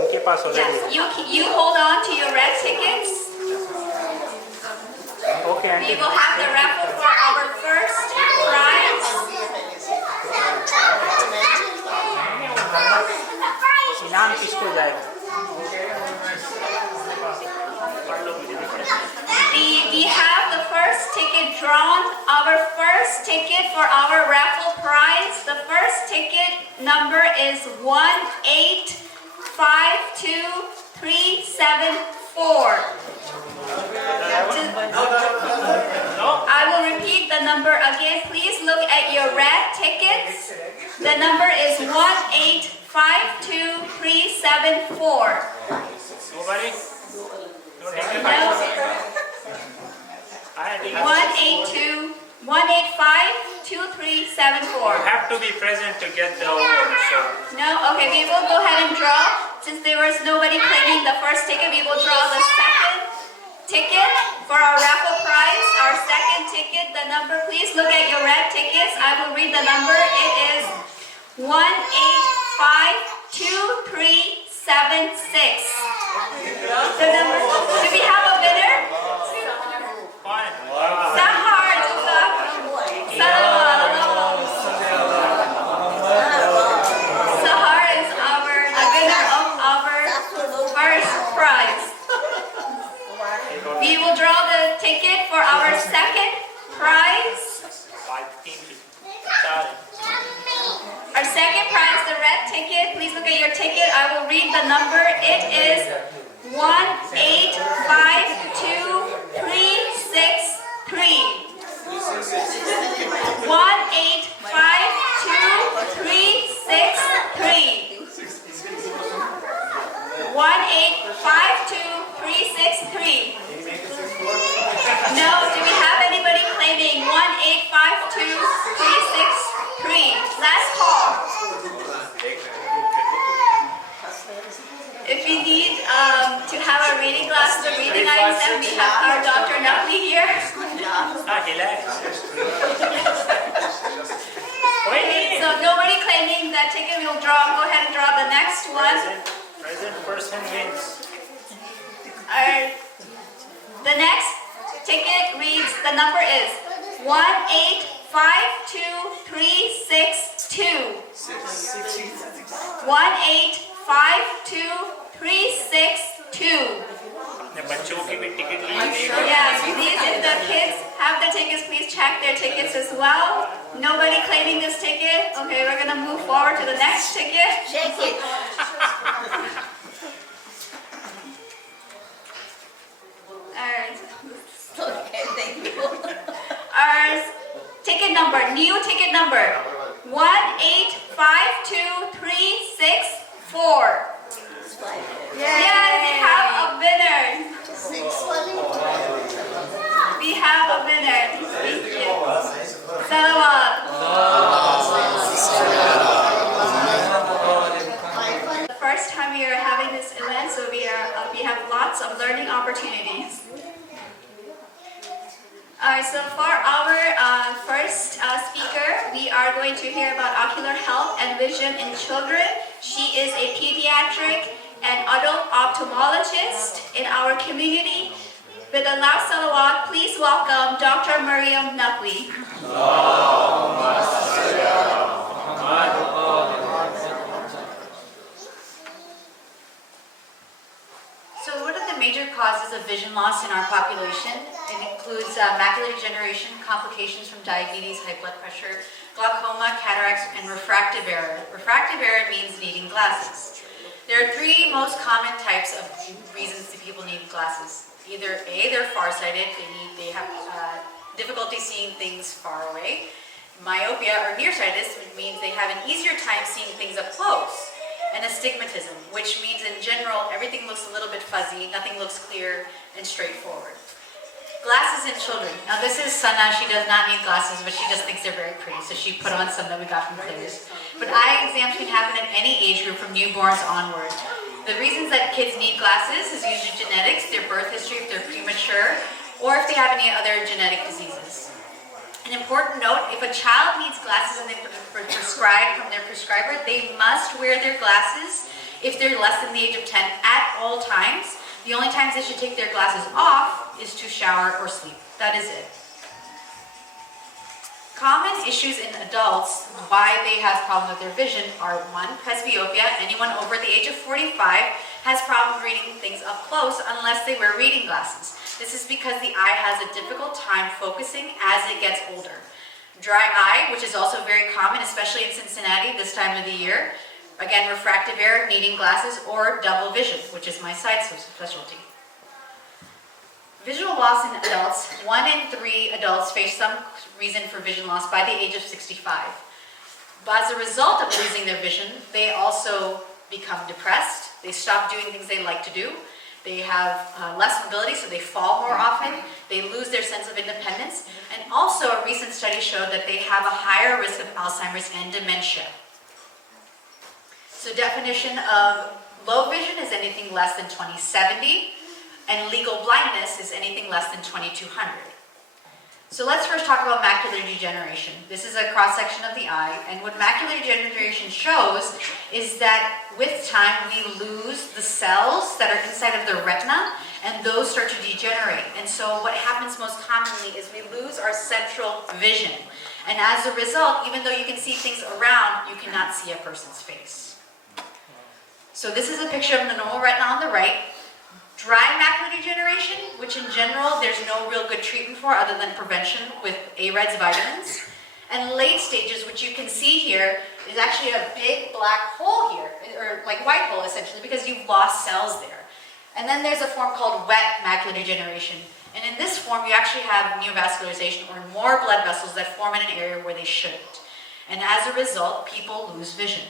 उनके पास हो yes. You hold on to your red tickets. Okay. We will have the raffle for our first prize. इनाम किसको जाएगा? We have the first ticket drawn. Our first ticket for our raffle prize. The first ticket number is 1852374. I will repeat the number again. Please look at your red tickets. The number is 1852374. Nobody? No. 1852374. You have to be present to get the award. So. No? Okay, we will go ahead and draw. Since there was nobody claiming the first ticket, we will draw the second ticket for our raffle prize. Our second ticket, the number, please look at your red tickets. I will read the number. It is 1852376. The number. Do we have a winner? Sahar. Sahar is the winner of our first prize. We will draw the ticket for our second prize. Our second prize, the red ticket. Please look at your ticket. I will read the number. It is 1852363. 1852363. 1852363. No, do we have anybody claiming 1852363? Last call. If you need to have a reading glasses or reading items, then we have our Dr. Nakli here. So nobody claiming that ticket, we'll draw. Go ahead and draw the next one. Present person wins. The next ticket reads, the number is 1852362. 1852362. बच्चों की भी ticket ली Yes, please, if the kids have the tickets, please check their tickets as well. Nobody claiming this ticket? Okay, we're gonna move forward to the next ticket. Shake it. Alright. Okay, thank you. Our ticket number, new ticket number, 1852364. Yeah, we have a winner. We have a winner. Thank you. Salawat. The first time we are having this event, so we have lots of learning opportunities. So for our first speaker, we are going to hear about ocular health and vision in children. She is a pediatric and adult ophthalmologist in our community. With a loud salawat, please welcome Dr. Mariam Nakwi. So what are the major causes of vision loss in our population? It includes macular degeneration, complications from diabetes, high blood pressure, glaucoma, cataracts, and refractive error. Refractive error means needing glasses. There are three most common types of reasons that people need glasses. Either A, they're farsighted, they have difficulty seeing things far away. Myopia or nearsightedness means they have an easier time seeing things up close. And astigmatism, which means in general everything looks a little bit fuzzy, nothing looks clear and straightforward. Glasses in children. Now this is Sana, she does not need glasses, but she just thinks they're very pretty, so she put on some that we got from Claire's. But eye exams can happen at any age group from newborns onward. The reasons that kids need glasses is usually genetics, their birth history if they're premature, or if they have any other genetic diseases. An important note, if a child needs glasses and they're prescribed from their prescriber, they must wear their glasses if they're less than the age of 10 at all times. The only times they should take their glasses off is to shower or sleep. That is it. Common issues in adults, why they have problems with their vision, are 1, presbyopia. Anyone over the age of 45 has problems reading things up close unless they wear reading glasses. This is because the eye has a difficult time focusing as it gets older. Dry eye, which is also very common, especially in Cincinnati this time of the year. Again, refractive error, needing glasses, or double vision, which is my side specialty. Visual loss in adults. 1 in 3 adults face some reason for vision loss by the age of 65. But as a result of losing their vision, they also become depressed. They stop doing things they like to do. They have less mobility, so they fall more often. They lose their sense of independence. And also, a recent study showed that they have a higher risk of Alzheimer's and dementia. So definition of low vision is anything less than 20/70, and legal blindness is anything less than 2200. So let's first talk about macular degeneration. This is a cross-section of the eye, and what macular degeneration shows is that with time we lose the cells that are inside of the retina, and those start to degenerate. And so what happens most commonly is we lose our central vision. And as a result, even though you can see things around, you cannot see a person's face. So this is a picture of the normal retina on the right. Dry macular degeneration, which in general there's no real good treatment for other than prevention with AREDS vitamins. And late stages, which you can see here, is actually a big black hole here, or like white hole essentially, because you've lost cells there. And then there's a form called wet macular degeneration. And in this form, you actually have neovascularization, or more blood vessels that form in an area where they shouldn't. And as a result, people lose vision.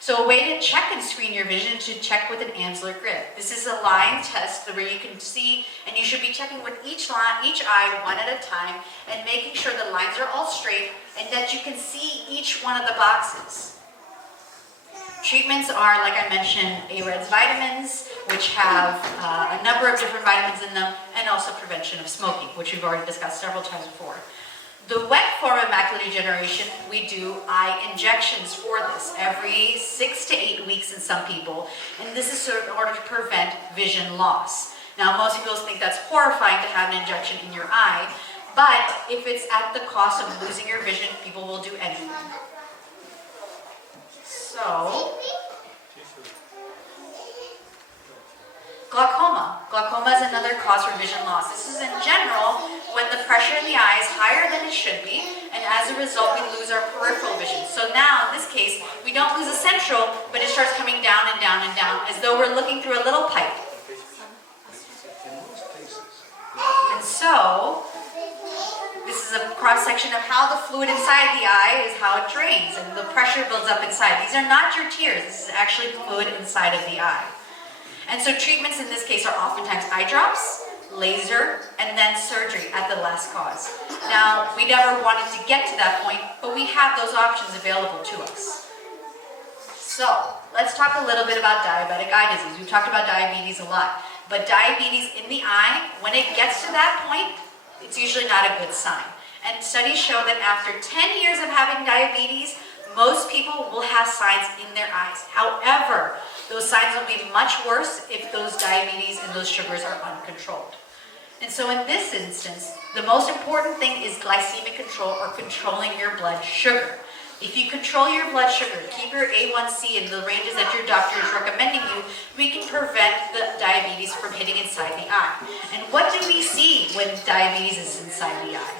So a way to check and screen your vision is to check with an Ansler grid. This is a line test where you can see, and you should be checking with each eye one at a time, and making sure the lines are all straight and that you can see each one of the boxes. Treatments are, like I mentioned, AREDS vitamins, which have a number of different vitamins in them, and also prevention of smoking, which we've already discussed several times before. The wet form of macular degeneration, we do eye injections for this every 6 to 8 weeks in some people, and this is in order to prevent vision loss. Now, most people think that's horrifying to have an injection in your eye, but if it's at the cost of losing your vision, people will do anything. So, glaucoma. Glaucoma is another cause for vision loss. This is in general when the pressure in the eye is higher than it should be, and as a result we lose our peripheral vision. So now, in this case, we don't lose the central, but it starts coming down and down and down, as though we're looking through a little pipe. And so, this is a cross-section of how the fluid inside the eye is how it drains, and the pressure builds up inside. These are not your tears, this is actually fluid inside of the eye. And so treatments in this case are oftentimes eye drops, laser, and then surgery at the last cause. Now, we never wanted to get to that point, but we have those options available to us. So, let's talk a little bit about diabetic eye disease. We've talked about diabetes a lot, but diabetes in the eye, when it gets to that point, it's usually not a good sign. And studies show that after 10 years of having diabetes, most people will have signs in their eyes. However, those signs will be much worse if those diabetes and those sugars are uncontrolled. And so in this instance, the most important thing is glycemic control, or controlling your blood sugar. If you control your blood sugar, keep your A1C in the ranges that your doctor is recommending you, we can prevent the diabetes from hitting inside the eye. And what do we see when diabetes is inside the eye?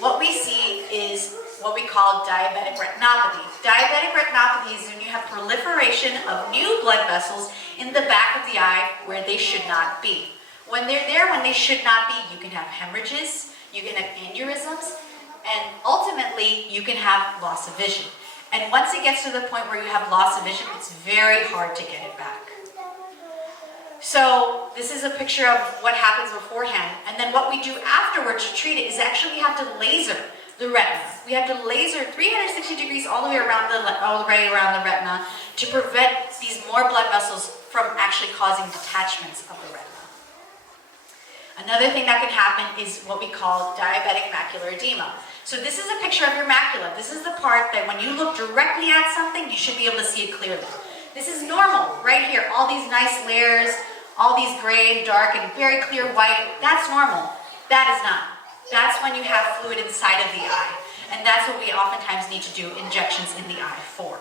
What we see is what we call diabetic retinopathy. Diabetic retinopathy is when you have proliferation of new blood vessels in the back of the eye where they should not be. When they're there when they should not be, you can have hemorrhages, you can have aneurysms, and ultimately you can have loss of vision. And once it gets to the point where you have loss of vision, it's very hard to get it back. So this is a picture of what happens beforehand. And then what we do afterwards to treat it is actually we have to laser the retina. We have to laser 360 degrees all the way around the retina to prevent these more blood vessels from actually causing detachments of the retina. Another thing that can happen is what we call diabetic macular edema. So this is a picture of your macula. This is the part that when you look directly at something, you should be able to see it clearly. This is normal, right here. All these nice layers, all these gray and dark and very clear white, that's normal. That is not. That's when you have fluid inside of the eye. And that's what we oftentimes need to do injections in the eye for.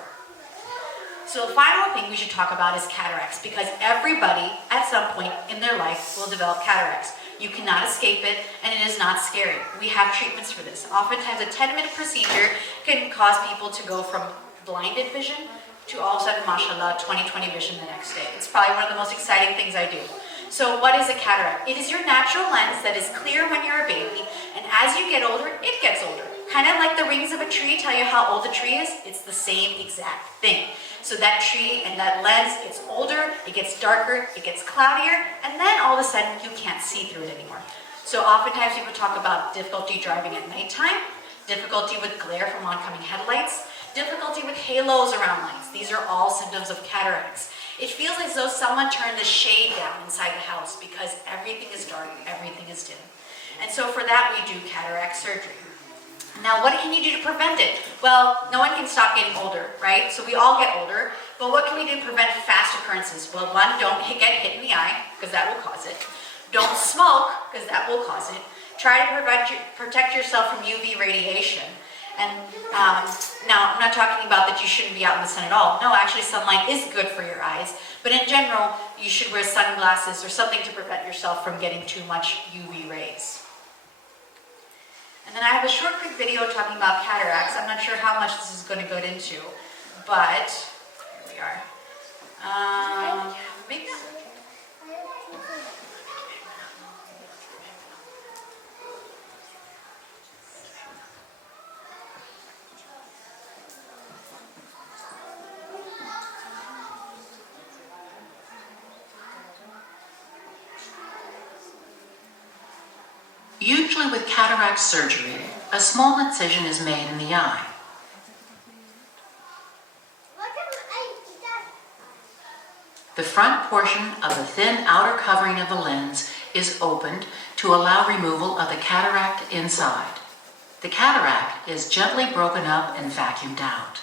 So the final thing we should talk about is cataracts, because everybody at some point in their life will develop cataracts. You cannot escape it, and it is not scary. We have treatments for this. Oftentimes a 10-minute procedure can cause people to go from blinded vision to all of a sudden, mashallah, 20/20 vision the next day. It's probably one of the most exciting things I do. So what is a cataract? It is your natural lens that is clear when you're a baby, and as you get older, it gets older. Kind of like the rings of a tree tell you how old the tree is, it's the same exact thing. So that tree and that lens gets older, it gets darker, it gets cloudier, and then all of a sudden you can't see through it anymore. So oftentimes people talk about difficulty driving at nighttime, difficulty with glare from oncoming headlights, difficulty with halos around lights. These are all symptoms of cataracts. It feels as though someone turned the shade down inside the house because everything is dark, everything is dim. And so for that we do cataract surgery. Now, what can you do to prevent it? Well, no one can stop getting older, right? So we all get older, but what can we do to prevent fast occurrences? Well, one, don't get hit in the eye, because that will cause it. Don't smoke, because that will cause it. Try to protect yourself from UV radiation. And now, I'm not talking about that you shouldn't be out in the sun at all. No, actually, sunlight is good for your eyes. But in general, you should wear sunglasses or something to prevent yourself from getting too much UV rays. And then I have a short, quick video talking about cataracts. I'm not sure how much this is going to go into, but here we are. Maybe not. Usually with cataract surgery, a small incision is made in the eye. The front portion of the thin outer covering of the lens is opened to allow removal of the cataract inside. The cataract is gently broken up and vacuumed out.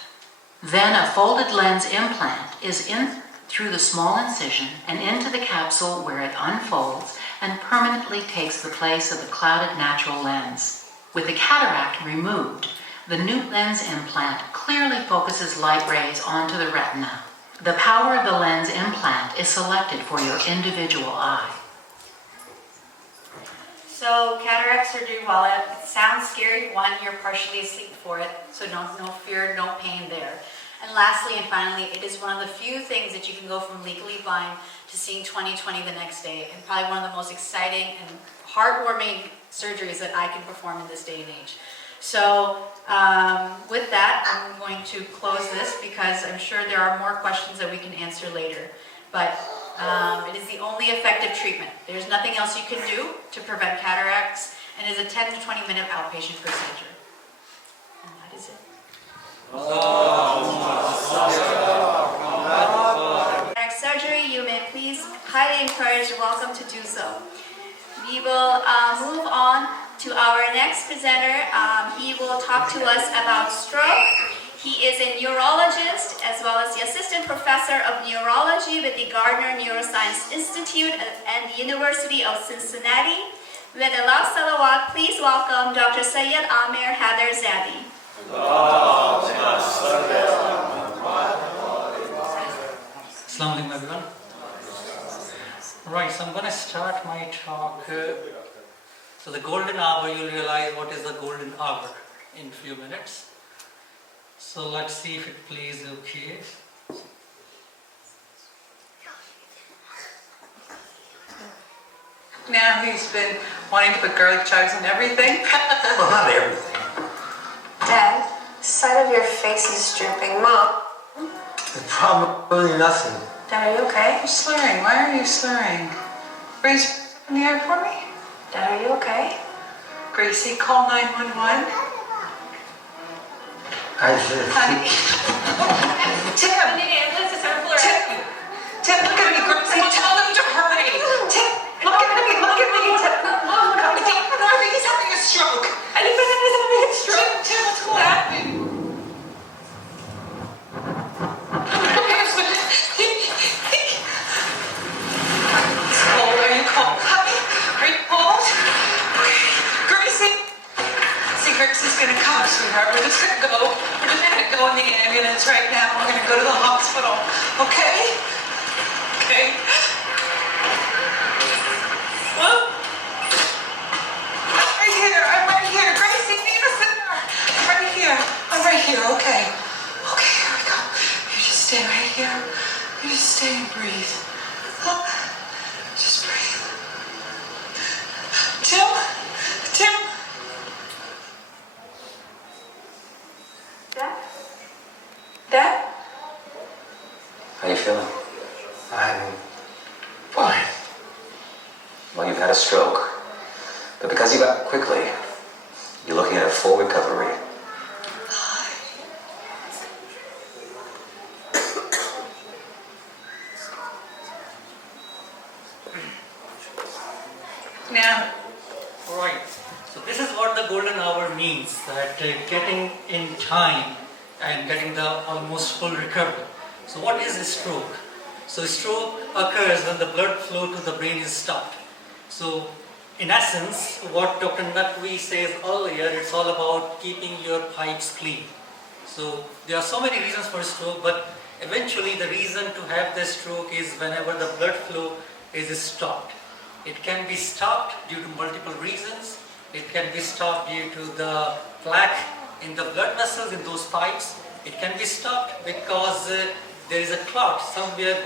Then a folded lens implant is in through the small incision and into the capsule where it unfolds and permanently takes the place of the clouded natural lens. With the cataract removed, the new lens implant clearly focuses light rays onto the retina. The power of the lens implant is selected for your individual eye. So cataract surgery, while it sounds scary, one, you're partially asleep for it, so no fear, no pain there. And lastly and finally, it is one of the few things that you can go from legally blind to seeing 20/20 the next day, and probably one of the most exciting and heartwarming surgeries that I can perform in this day and age. So with that, I'm going to close this because I'm sure there are more questions that we can answer later. But it is the only effective treatment. There's nothing else you can do to prevent cataracts, and it is a 10 to 20 minute outpatient procedure. And that is it. Cataract surgery, you may please highly encourage and welcome to do so. We will move on to our next presenter. He will talk to us about stroke. He is a neurologist as well as the assistant professor of neurology with the Gardner Neuroscience Institute and the University of Cincinnati. With a loud salawat, please welcome Dr. Syed Amir Haider Zadi. Assalamu alaikum everyone. Right, so I'm going to start my talk. So the golden hour, you'll realize what is the golden hour in a few minutes. So let's see if it plays okay. Now he's been wanting to put garlic chives in everything. Well, not everything. Dad, the side of your face is drooping. Mom. The problem is really nothing. Dad, are you okay? You're slurring. Why are you slurring? Raise your hands up in the air for me. Dad, are you okay? Gracie, call 911. Honey. Tim. Tim, look at me. Gracie, tell him to hurry. Tim, look at me. Look at me. Tim, I think he's having a stroke. I think he's having a stroke. Tim, what's going on? Gracie's gonna come, sweetheart. We're just gonna go. We're just gonna go in the ambulance right now. We're gonna go to the hospital. Okay? Okay. Well, I'm right here. I'm right here. Gracie, meet us in there. I'm right here. I'm right here. Okay. Okay, here we go. You just stay right here. You just stay and breathe. Just breathe. Tim? Tim? Dad? How you feeling? I'm fine. Well, you've had a stroke. But because you got it quickly, you're looking at a full recovery. Now. Alright, so this is what the golden hour means, that getting in time and getting the almost full recovery. So what is a stroke? So stroke occurs when the blood flow to the brain is stopped. So in essence, what Dr. Naqvi says earlier, it's all about keeping your pipes clean. So there are so many reasons for stroke, but eventually the reason to have the stroke is whenever the blood flow is stopped. It can be stopped due to multiple reasons. It can be stopped due to the plaque in the blood vessels in those pipes. It can be stopped because there is a clot somewhere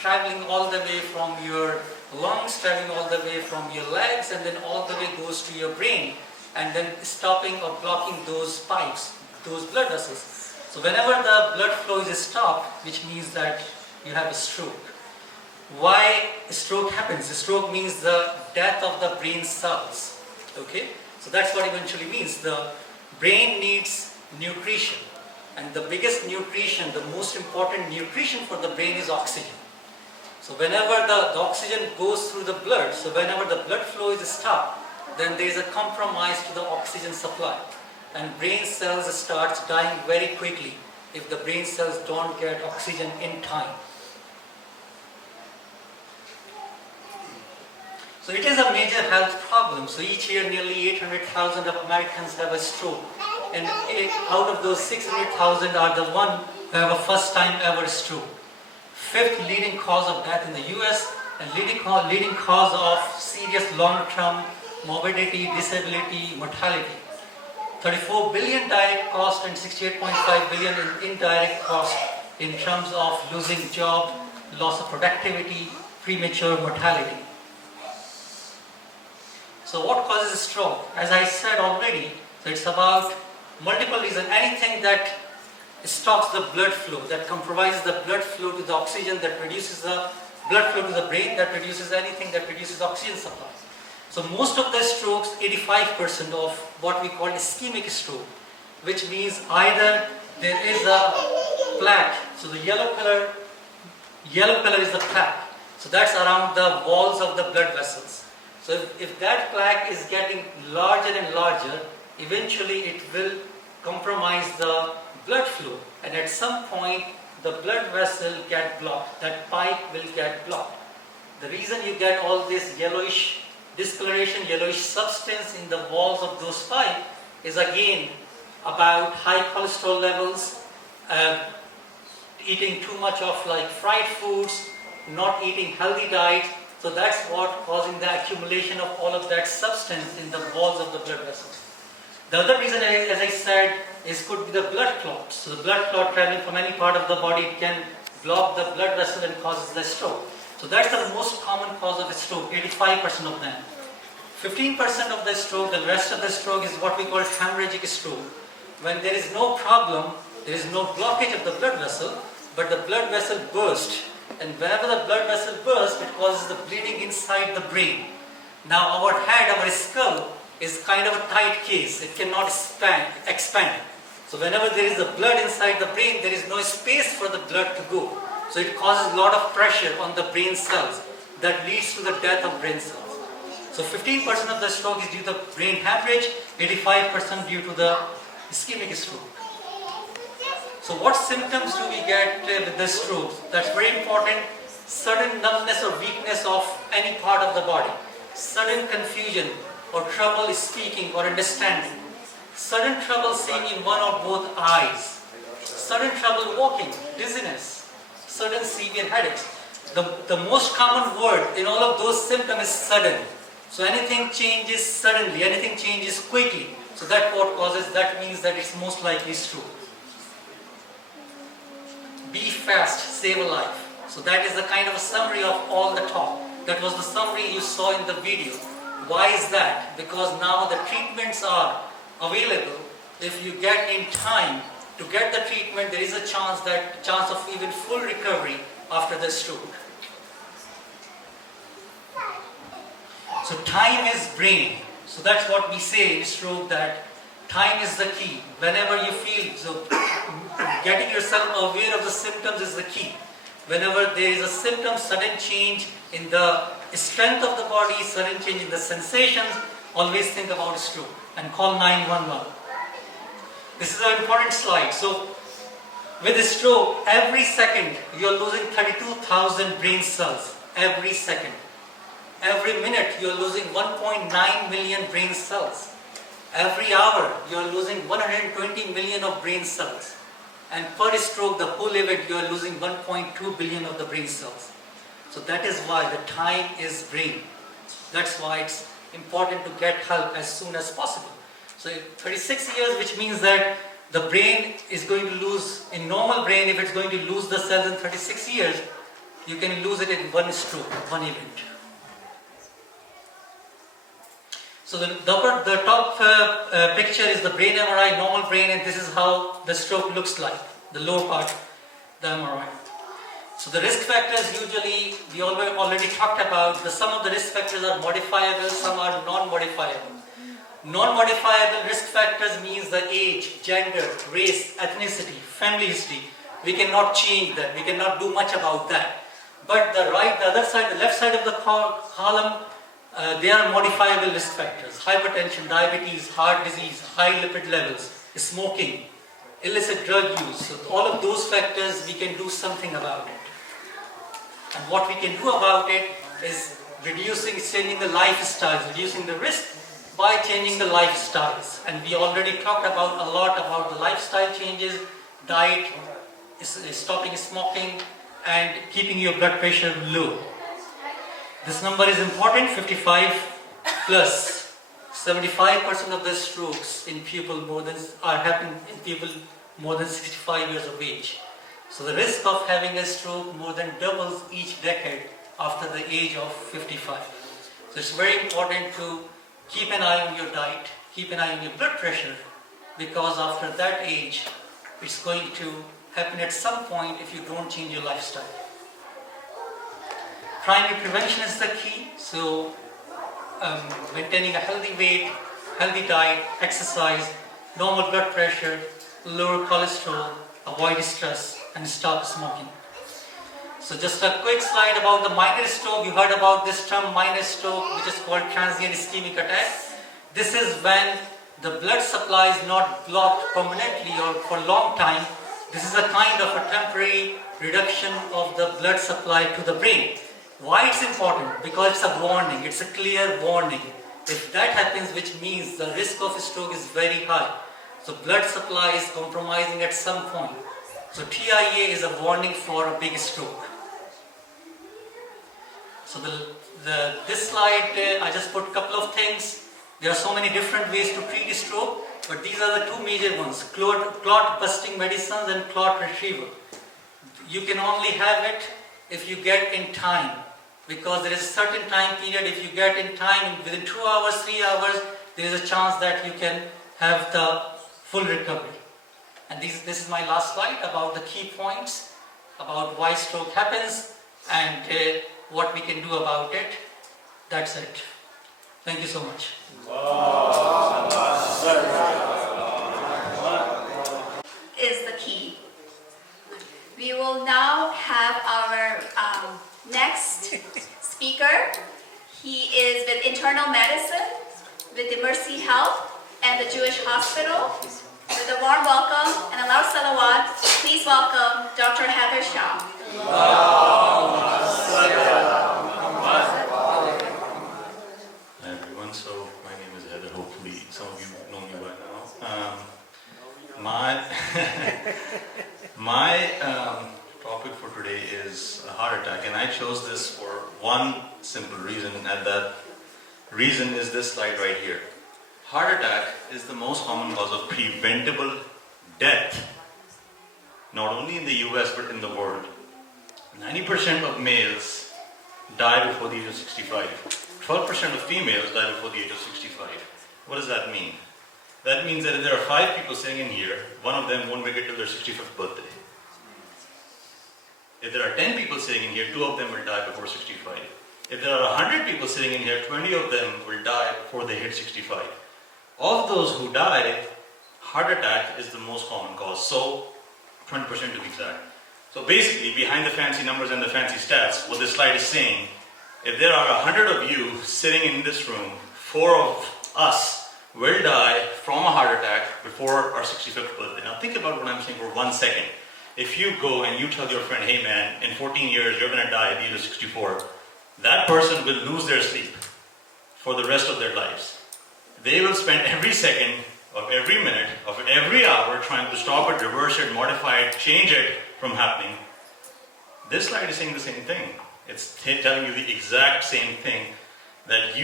traveling all the way from your lungs, traveling all the way from your legs, and then all the way goes to your brain, and then stopping or blocking those pipes, those blood vessels. So whenever the blood flow is stopped, which means that you have a stroke. Why a stroke happens? A stroke means the death of the brain cells. Okay? So that's what eventually means. The brain needs nutrition. And the biggest nutrition, the most important nutrition for the brain is oxygen. So whenever the oxygen goes through the blood, so whenever the blood flow is stopped, then there is a compromise to the oxygen supply. And brain cells start dying very quickly if the brain cells don't get oxygen in time. So it is a major health problem. So each year nearly 800,000 of Americans have a stroke. And out of those 600,000 are the one who have a first time ever stroke. Fifth leading cause of death in the US and leading cause of serious long-term morbidity, disability, mortality. 34 billion direct cost and 68.5 billion in indirect cost in terms of losing job, loss of productivity, premature mortality. So what causes a stroke? As I said already, so it's about multiple reasons. Anything that stops the blood flow, that compromises the blood flow to the oxygen, that reduces the blood flow to the brain, that reduces anything that reduces oxygen supply. So most of the strokes, 85% of what we call ischemic stroke, which means either there is a plaque, so the yellow color is the plaque. So that's around the walls of the blood vessels. So if that plaque is getting larger and larger, eventually it will compromise the blood flow, and at some point the blood vessel get blocked, that pipe will get blocked. The reason you get all this yellowish discoloration, yellowish substance in the walls of those pipes is again about high cholesterol levels, eating too much of like fried foods, not eating healthy diet. So that's what causing the accumulation of all of that substance in the walls of the blood vessels. The other reason, as I said, could be the blood clot. So the blood clot traveling from any part of the body can block the blood vessel and causes the stroke. So that's the most common cause of a stroke, 85% of them. 15% of the stroke, the rest of the stroke is what we call hemorrhagic stroke. When there is no problem, there is no blockage of the blood vessel, but the blood vessel bursts And whenever the blood vessel bursts, it causes the bleeding inside the brain. Now our head, our skull, is kind of a tight case. It cannot expand. So whenever there is a blood inside the brain, there is no space for the blood to go. So it causes a lot of pressure on the brain cells that leads to the death of brain cells. So 15% of the stroke is due to brain hemorrhage, 85% due to the ischemic stroke. So what symptoms do we get with the stroke? That's very important. Sudden numbness or weakness of any part of the body. Sudden confusion or trouble speaking or understanding. Sudden trouble seeing in one or both eyes. Sudden trouble walking, dizziness. Sudden severe headaches. The most common word in all of those symptoms is sudden. So anything changes suddenly, anything changes quickly. So that means that it's most likely stroke. BEFAST, save a life. So that is the kind of a summary of all the talk. That was the summary you saw in the video. Why is that? Because now the treatments are available. If you get in time to get the treatment, there is a chance of even full recovery after the stroke. So time is brain. So that's what we say in stroke, that time is the key. Whenever you feel, so getting yourself aware of the symptoms is the key. Whenever there is a symptom, sudden change in the strength of the body, sudden change in the sensations, always think about stroke and call 911. This is an important slide. So with a stroke, every second you are losing 32,000 brain cells. Every second. Every minute you are losing 1.9 million brain cells. Every hour you are losing 120 million of brain cells. And per stroke, the whole event, you are losing 1.2 billion of the brain cells. So that is why the time is brain. That's why it's important to get help as soon as possible. So 36 years, which means that the brain is going to lose, in normal brain, if it's going to lose the cells in 36 years, you can lose it in one stroke, one event. So the top picture is the brain MRI, normal brain, and this is how the stroke looks like, the lower part, the MRI. So the risk factors usually, we already talked about, some of the risk factors are modifiable, some are non-modifiable. Non-modifiable risk factors means the age, gender, race, ethnicity, family history. We cannot change that, we cannot do much about that. But the other side, the left side of the column, they are modifiable risk factors. Hypertension, diabetes, heart disease, high lipid levels, smoking, illicit drug use. So all of those factors, we can do something about it. And what we can do about it is changing the lifestyles, reducing the risk by changing the lifestyles. And we already talked a lot about the lifestyle changes, diet, stopping smoking, and keeping your blood pressure low. This number is important, 55 plus. 75% of the strokes in people are happening in people more than 65 years of age. So the risk of having a stroke more than doubles each decade after the age of 55. So it's very important to keep an eye on your diet, keep an eye on your blood pressure, because after that age, it's going to happen at some point if you don't change your lifestyle. Primary prevention is the key, so maintaining a healthy weight, healthy diet, exercise, normal blood pressure, lower cholesterol, avoid stress, and stop smoking. So just a quick slide about the minor stroke. You heard about this term minor stroke, which is called transient ischemic attack. This is when the blood supply is not blocked permanently or for a long time. This is a kind of a temporary reduction of the blood supply to the brain. Why it's important? Because it's a warning, it's a clear warning. If that happens, which means the risk of stroke is very high. So blood supply is compromising at some point. So TIA is a warning for a big stroke. So this slide, I just put a couple of things. There are so many different ways to treat stroke, but these are the two major ones: clot busting medicines and clot retrieval. You can only have it if you get in time, because there is a certain time period. If you get in time, within 2 hours, 3 hours, there is a chance that you can have the full recovery. And this is my last slide about the key points about why stroke happens. and what we can do about it. That's it. Thank you so much. Is the key. We will now have our next speaker. He is with internal medicine, with the Mercy Health and the Jewish Hospital. With a warm welcome and a loud salawat, please welcome Dr. Heather Shah. Hi everyone, so my name is Heather. Hopefully some of you know me by now. My topic for today is a heart attack, and I chose this for one simple reason, and that reason is this slide right here. Heart attack is the most common cause of preventable death, not only in the US but in the world. 90% of males die before the age of 65. 12% of females die before the age of 65. What does that mean? That means that if there are 5 people sitting in here, one of them won't make it till their 65th birthday. If there are 10 people sitting in here, 2 of them will die before 65. If there are 100 people sitting in here, 20 of them will die before they hit 65. Of those who die, heart attack is the most common cause, so 20% to be exact. So basically, behind the fancy numbers and the fancy stats, what this slide is saying, if there are 100 of you sitting in this room, 4 of us will die from a heart attack before our 65th birthday. Now think about what I'm saying for 1 second. If you go and you tell your friend, hey man, in 14 years you're going to die at the age of 64, that person will lose their sleep for the rest of their lives. They will spend every second of every minute of every hour trying to stop it, reverse it, modify it, change it from happening. This slide is saying the same thing. It's telling you the exact same thing, that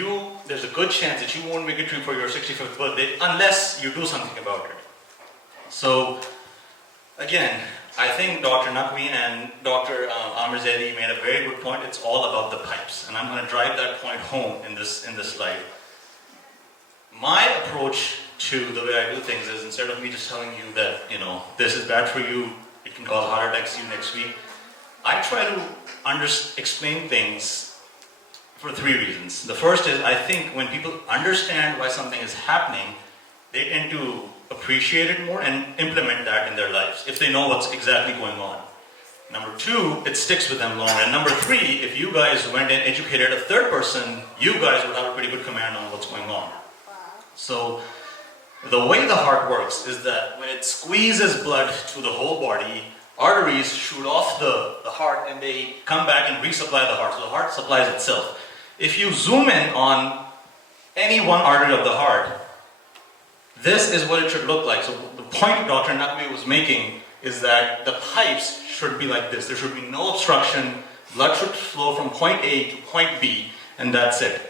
there's a good chance that you won't make it for your 65th birthday unless you do something about it. So again, I think Dr. Naqvi and Dr. Amir Zaidi made a very good point. It's all about the pipes, and I'm going to drive that point home in this slide. My approach to the way I do things is, instead of me just telling you that, this is bad for you, it can cause heart attacks, see you next week, I try to explain things for 3 reasons. The first is, I think when people understand why something is happening, they tend to appreciate it more and implement that in their lives, if they know what's exactly going on. Number 2, it sticks with them longer. And number 3, if you guys went and educated a third person, you guys would have a pretty good command on what's going on. So the way the heart works is that when it squeezes blood to the whole body, arteries shoot off the heart and they come back and resupply the heart. So the heart supplies itself. If you zoom in on any one artery of the heart, this is what it should look like. So the point Dr. Naqvi was making is that the pipes should be like this. There should be no obstruction. Blood should flow from point A to point B, and that's it.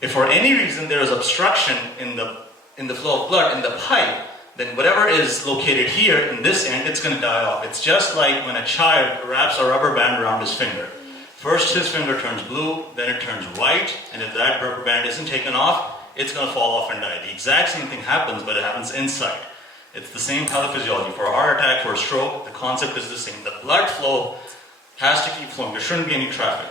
If for any reason there is obstruction in the flow of blood in the pipe, then whatever is located here in this end, it's going to die off. It's just like when a child wraps a rubber band around his finger. First his finger turns blue, then it turns white, and if that rubber band isn't taken off, it's going to fall off and die. The exact same thing happens, but it happens inside. It's the same pathophysiology. For a heart attack, for a stroke, the concept is the same. The blood flow has to keep flowing. There shouldn't be any traffic.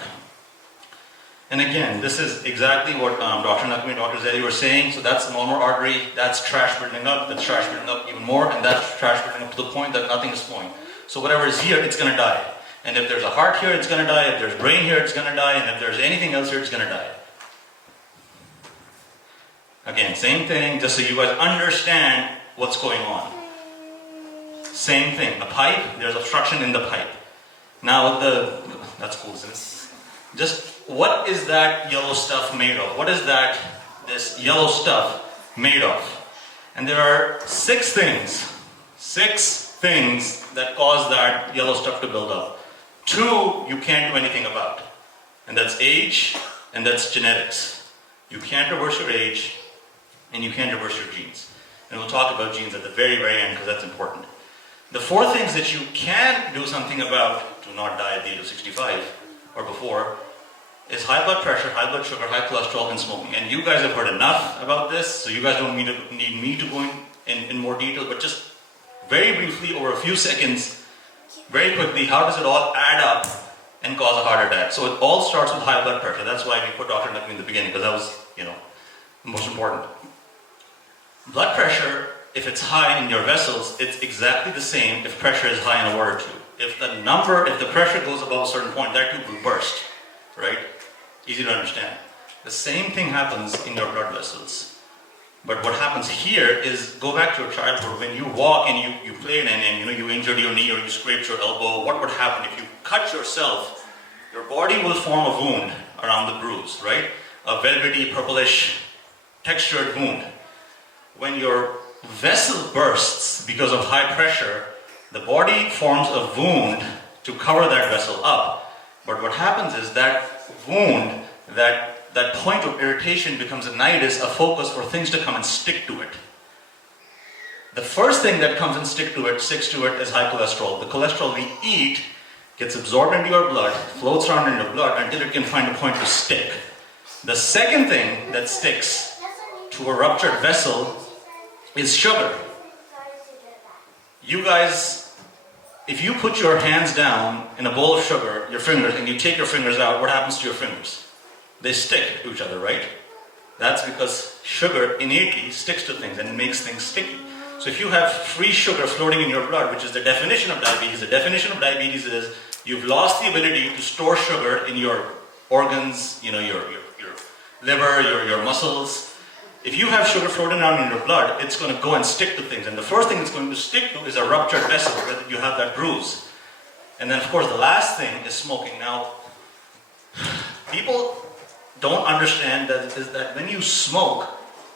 And again, this is exactly what Dr. Naqvi and Dr. Zaidi were saying. So that's the normal artery, that's trash building up, that's trash building up even more, and that's trash building up to the point that nothing is flowing. So whatever is here, it's going to die. And if there's a heart here, it's going to die. If there's brain here, it's going to die. And if there's anything else here, it's going to die. Again, same thing, just so you guys understand what's going on. Same thing, the pipe, there's obstruction in the pipe. Now that's cool, isn't it? Just what is that yellow stuff made of? What is this yellow stuff made of? And there are 6 things that cause that yellow stuff to build up. 2 you can't do anything about, and that's age and that's genetics. You can't reverse your age and you can't reverse your genes. And we'll talk about genes at the very, very end because that's important. The 4 things that you can do something about to not die at the age of 65 or before is high blood pressure, high blood sugar, high cholesterol, and smoking. And you guys have heard enough about this, so you guys don't need me to go in more detail, but just very briefly, over a few seconds, very quickly, how does it all add up and cause a heart attack. So it all starts with high blood pressure. That's why we put Dr. Naqvi in the beginning, because that was, most important. Blood pressure, if it's high in your vessels, it's exactly the same if pressure is high in a water tube. If the pressure goes above a certain point, that tube will burst, right? Easy to understand. The same thing happens in your blood vessels. But what happens here is, go back to your childhood, when you walk and you played and you injured your knee or you scraped your elbow, what would happen if you cut yourself? Your body will form a wound around the bruise, right? A velvety, purplish, textured wound. When your vessel bursts because of high pressure, the body forms a wound to cover that vessel up. But what happens is that wound, that point of irritation becomes a nidus, a focus for things to come and stick to it. The first thing that comes and sticks to it is high cholesterol. The cholesterol we eat gets absorbed into your blood, floats around in your blood until it can find a point to stick. The second thing that sticks to a ruptured vessel is sugar. You guys, if you put your hands down in a bowl of sugar, your fingers, and you take your fingers out, what happens to your fingers? They stick to each other, right? That's because sugar innately sticks to things and makes things sticky. So if you have free sugar floating in your blood, which is the definition of diabetes, the definition of diabetes is you've lost the ability to store sugar in your organs, your liver, your muscles. If you have sugar floating around in your blood, it's going to go and stick to things. And the first thing it's going to stick to is a ruptured vessel where you have that bruise. And then, of course, the last thing is smoking. Now, people don't understand that when you smoke,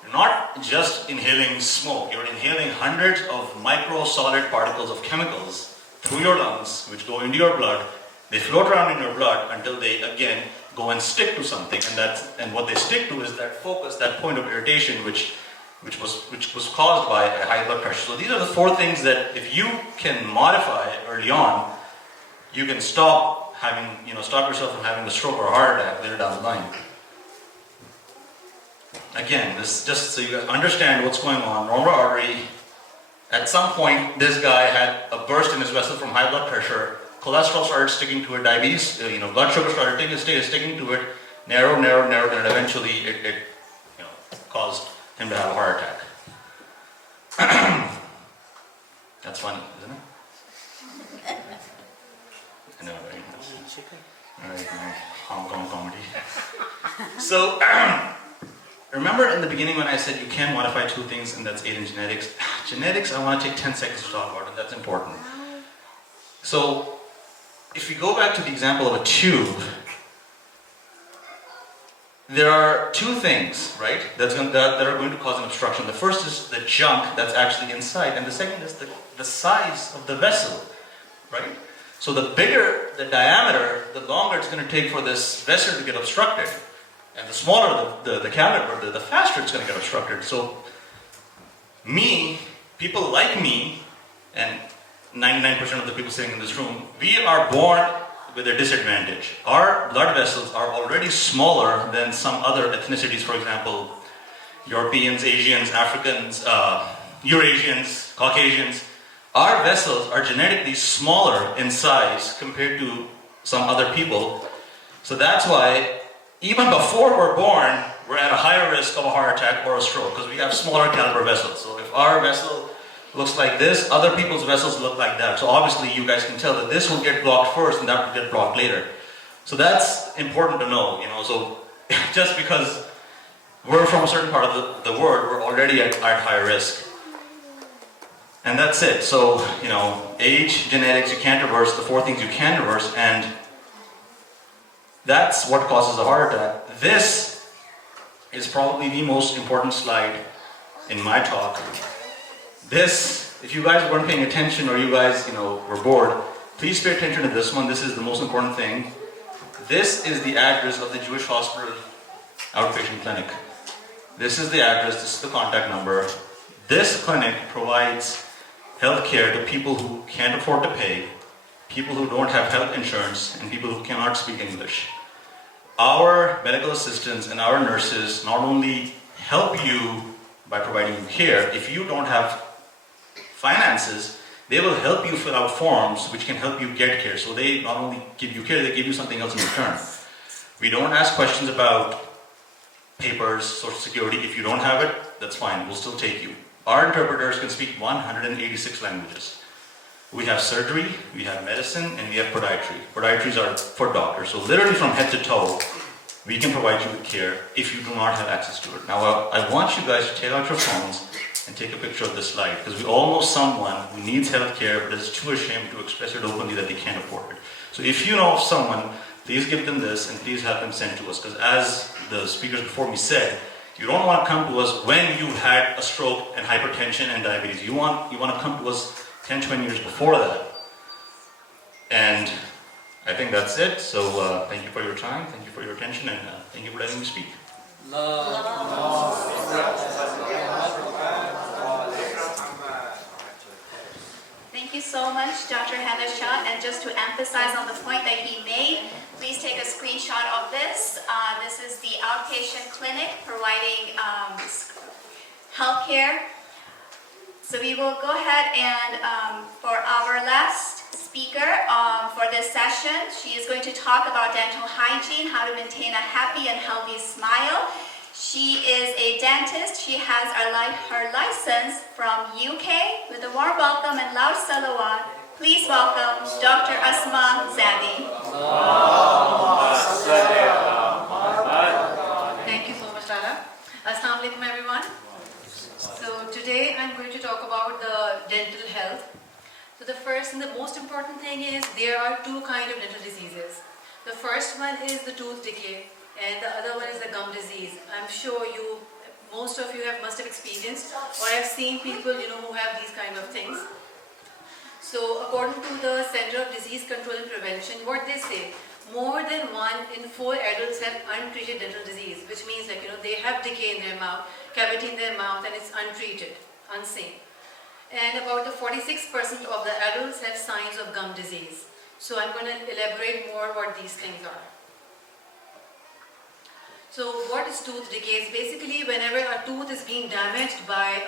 you're not just inhaling smoke. You're inhaling hundreds of micro-solid particles of chemicals through your lungs, which go into your blood. They float around in your blood until they, again, go and stick to something. And what they stick to is that focus, that point of irritation, which was caused by a high blood pressure. So these are the four things that if you can modify early on, you can stop yourself from having a stroke or a heart attack later down the line. Again, this just so you guys understand what's going on. Normal artery. At some point, this guy had a burst in his vessel from high blood pressure. Cholesterol started sticking to it. Diabetes, blood sugar started sticking to it. Narrowed, and eventually it caused him to have a heart attack. That's funny, isn't it? I know, right? Alright, Hong Kong comedy. So, remember in the beginning when I said you can modify two things, and that's aid in genetics? Genetics, I want to take 10 seconds to talk about, and that's important. So, if we go back to the example of a tube, there are two things, right, that are going to cause an obstruction. The first is the junk that's actually inside, and the second is the size of the vessel, right? So the bigger the diameter, the longer it's going to take for this vessel to get obstructed. And the smaller the caliber, the faster it's going to get obstructed. So people like me, and 99% of the people sitting in this room, we are born with a disadvantage. Our blood vessels are already smaller than some other ethnicities, for example, Europeans, Asians, Africans, Eurasians, Caucasians. Our vessels are genetically smaller in size compared to some other people. So that's why even before we're born, we're at a higher risk of a heart attack or a stroke because we have smaller caliber vessels. So if our vessel looks like this, other people's vessels look like that. So obviously you guys can tell that this will get blocked first and that will get blocked later. So that's important to know, So just because we're from a certain part of the world, we're already at higher risk. And that's it. So, age, genetics, you can't reverse, the four things you can reverse, and that's what causes a heart attack. This is probably the most important slide in my talk. This, if you guys weren't paying attention or you guys, were bored, please pay attention to this one. This is the most important thing. This is the address of the Jewish Hospital Outpatient Clinic. This is the address, this is the contact number. This clinic provides healthcare to people who can't afford to pay, people who don't have health insurance, and people who cannot speak English. Our medical assistants and our nurses not only help you by providing you care, if you don't have finances, They will help you fill out forms which can help you get care. So they not only give you care, they give you something else in return. We don't ask questions about papers, social security. If you don't have it, that's fine, we'll still take you. Our interpreters can speak 186 languages. We have surgery, we have medicine, and we have podiatry. Podiatries are for doctors. So literally from head to toe, we can provide you with care if you do not have access to it. Now, I want you guys to take out your phones and take a picture of this slide, because we all know someone who needs health care but is too ashamed to express it openly that they can't afford it. So if you know of someone, please give them this and please have them sent to us, because as the speakers before me said, you don't want to come to us when you had a stroke and hypertension and diabetes. You want to come to us 10, 20 years before that. And I think that's it. So thank you for your time, thank you for your attention, and thank you for letting me speak. Thank you so much, Dr. Heather Shah. And just to emphasize on the point that he made, please take a screenshot of this. This is the outpatient clinic providing healthcare. So we will go ahead and for our last speaker for this session, she is going to talk about dental hygiene, how to maintain a happy and healthy smile. She is a dentist. She has her license from UK. With a warm welcome and loud salawat, please welcome Dr. Asma Zadi. Thank you so much, Tara. Assalamu alaikum, everyone. So today I'm going to talk about the dental health. So the first and the most important thing is there are two kinds of dental diseases. The first one is the tooth decay, and the other one is the gum disease. I'm sure most of you must have experienced or have seen people who have these kind of things. So according to the Center of Disease Control and Prevention, what they say, more than 1 in 4 adults have untreated dental disease, which means they have decay in their mouth, cavity in their mouth, and it's untreated, unseen. And about the 46% of the adults have signs of gum disease. So I'm going to elaborate more what these things are. So what is tooth decay? It's basically whenever a tooth is being damaged by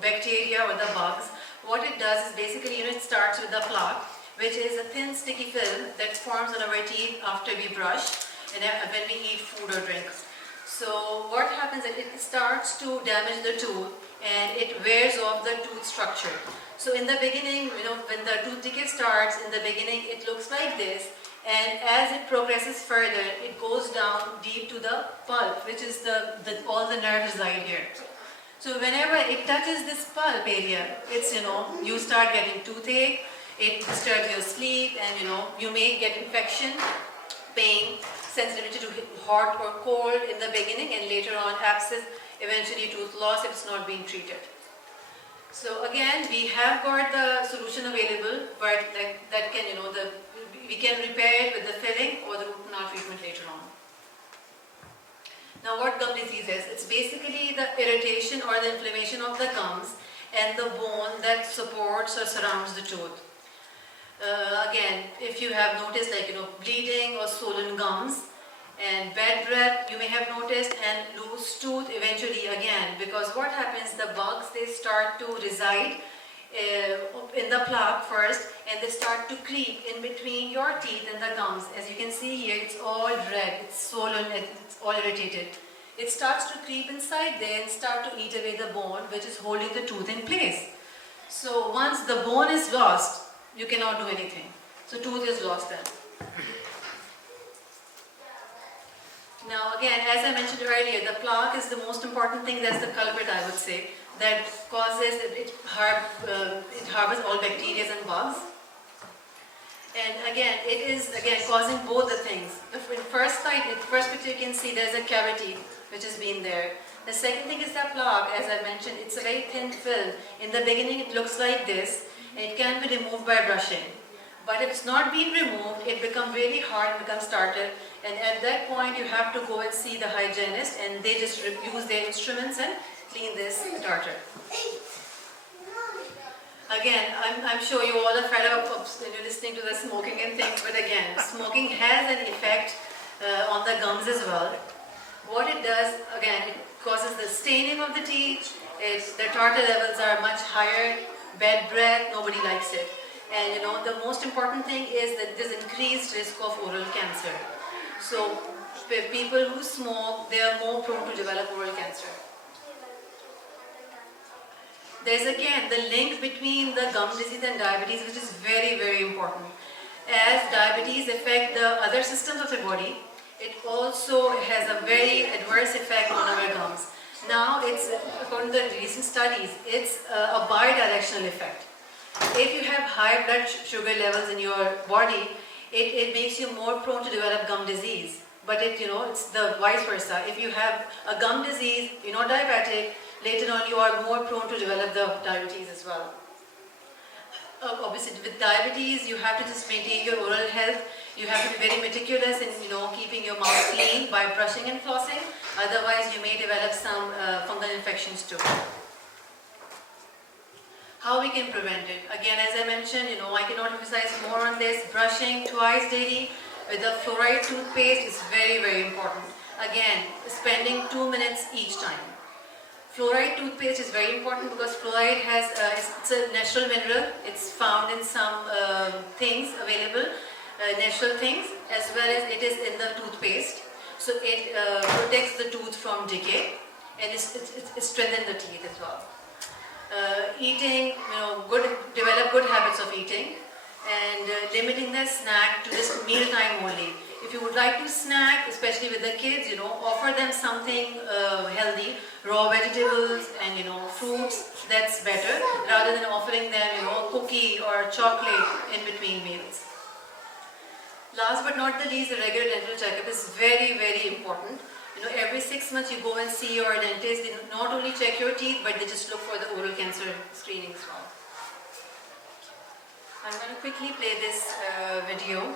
bacteria or the bugs, what it does is basically, it starts with the plaque, which is a thin sticky film that forms on our teeth after we brush and when we eat food or drink. So what happens is it starts to damage the tooth and it wears off the tooth structure. So in the beginning, when the tooth decay starts, in the beginning it looks like this, and as it progresses further, it goes down deep to the pulp, which is all the nerves reside here. So whenever it touches this pulp area, it's, you start getting toothache, it disturbs your sleep, and you may get infection, pain, sensitivity to hot or cold in the beginning, and later on abscess, eventually tooth loss if it's not being treated. So again, we have got the solution available, but that can, we can repair it with the filling or the root canal treatment later on. Now what gum disease is? It's basically the irritation or the inflammation of the gums and the bone that supports or surrounds the tooth. Again, if you have noticed bleeding or swollen gums and bad breath, you may have noticed, and loose tooth eventually again, because what happens, the bugs, they start to reside in the plaque first, and they start to creep in between your teeth and the gums. As you can see here, it's all red, it's swollen, it's all irritated. It starts to creep inside there and start to eat away the bone which is holding the tooth in place. So once the bone is lost, you cannot do anything. So tooth is lost then. Now again, as I mentioned earlier, the plaque is the most important thing. That's the culprit, I would say, that causes, it harbors all bacteria and bugs. And again, it is causing both the things. The first picture you can see there's a cavity which has been there. The second thing is the plaque. As I mentioned, it's a very thin film. In the beginning it looks like this, and it can be removed by brushing. But if it's not being removed, it becomes really hard and becomes started. And at that point, you have to go and see the hygienist, and they just use their instruments and clean this tartar. Again, I'm sure you all are fed up of listening to the smoking and things, but again, smoking has an effect on the gums as well. What it does, again, it causes the staining of the teeth. The tartar levels are much higher. bad breath, nobody likes it. And you know, the most important thing is that there's increased risk of oral cancer. So people who smoke, they are more prone to develop oral cancer. There's again the link between the gum disease and diabetes, which is very, very important. As diabetes affects the other systems of the body, it also has a very adverse effect on our gums. Now, it's, according to the recent studies, it's a bidirectional effect. If you have high blood sugar levels in your body, it makes you more prone to develop gum disease. But it's the vice versa. If you have a gum disease, you're not diabetic, later on you are more prone to develop the diabetes as well. Obviously, with diabetes, you have to just maintain your oral health. You have to be very meticulous in keeping your mouth clean by brushing and flossing. Otherwise, you may develop some fungal infections too. How we can prevent it? Again, as I mentioned, I cannot emphasize more on this. Brushing twice daily with a fluoride toothpaste is very, very important. Again, spending 2 minutes each time. Fluoride toothpaste is very important because fluoride has, it's a natural mineral. It's found in some things available, natural things, as well as it is in the toothpaste. So it protects the tooth from decay and it strengthens the teeth as well. Eating, develop good habits of eating and limiting the snack to just meal time only. If you would like to snack, especially with the kids, offer them something healthy, raw vegetables and fruits, that's better, rather than offering them a cookie or chocolate in between meals. Last but not the least, the regular dental checkup is very, very important. Every 6 months you go and see your dentist. They not only check your teeth, but they just look for the oral cancer screening as well. I'm going to quickly play this video.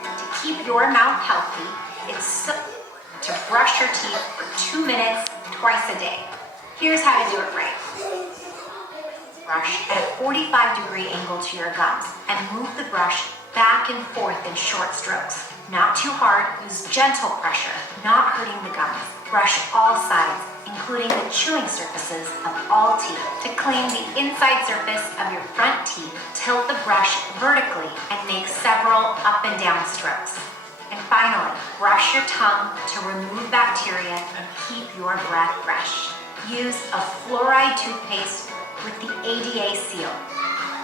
To keep your mouth healthy, it's to brush your teeth for 2 minutes twice a day. Here's how to do it right. Brush at a 45-degree angle to your gums and move the brush back and forth in short strokes. Not too hard, use gentle pressure, not hurting the gums. Brush all sides, including the chewing surfaces of all teeth. To clean the inside surface of your front teeth, tilt the brush vertically and make several up and down strokes. And finally, brush your tongue to remove bacteria and keep your breath fresh. Use a fluoride toothpaste with the ADA seal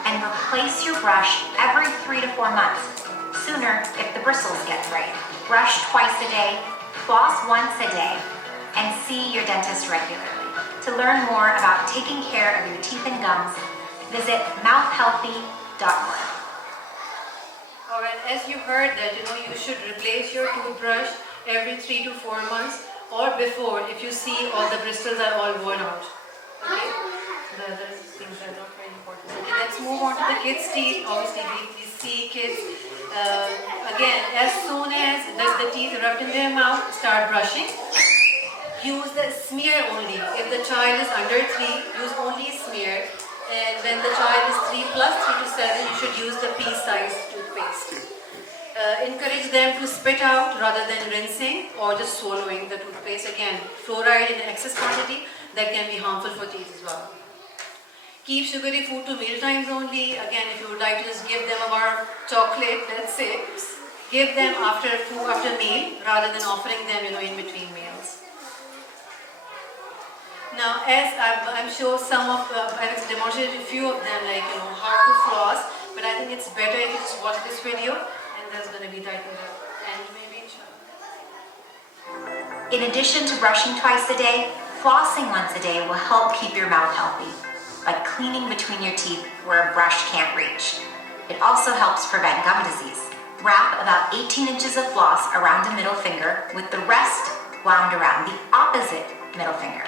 and replace your brush every 3 to 4 months. Sooner if the bristles get frayed. Brush twice a day, floss once a day, and see your dentist regularly. To learn more about taking care of your teeth and gums, visit mouthhealthy.org. Alright, as you heard that you should replace your toothbrush every 3 to 4 months or before if you see all the bristles are all worn out. Okay? The other things are not very important. Okay, let's move on to the kids' teeth. Obviously, we see kids again, as soon as the teeth erupt in their mouth, start brushing. Use the smear only. If the child is under 3, use only smear. And when the child is 3 plus, 3 to 7, you should use the pea-sized toothpaste. Encourage them to spit out rather than rinsing or just swallowing the toothpaste. Again, fluoride in excess quantity, that can be harmful for teeth as well. Keep sugary food to meal times only. Again, if you would like to just give them a bar of chocolate, let's say, give them after meal rather than offering them, in between meals. Now, as I'm sure I've demonstrated a few of them, like, how to floss, but I think it's better if you just watch this video, and that's going to be right in the end, maybe. In addition to brushing twice a day, flossing once a day will help keep your mouth healthy by cleaning between your teeth where a brush can't reach. It also helps prevent gum disease. Wrap about 18 inches of floss around a middle finger with the rest wound around the opposite middle finger.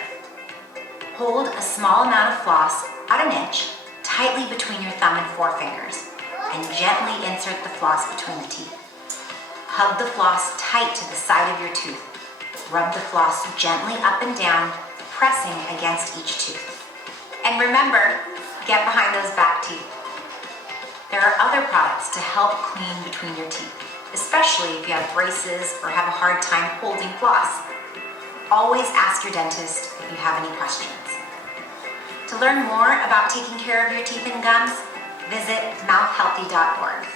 Hold a small amount of floss, about an inch, tightly between your thumb and forefingers and gently insert the floss between the teeth. Hug the floss tight to the side of your tooth. Rub the floss gently up and down, pressing against each tooth. And remember, get behind those back teeth. There are other products to help clean between your teeth, especially if you have braces or have a hard time holding floss. Always ask your dentist if you have any questions. To learn more about taking care of your teeth and gums, visit mouthhealthy.org.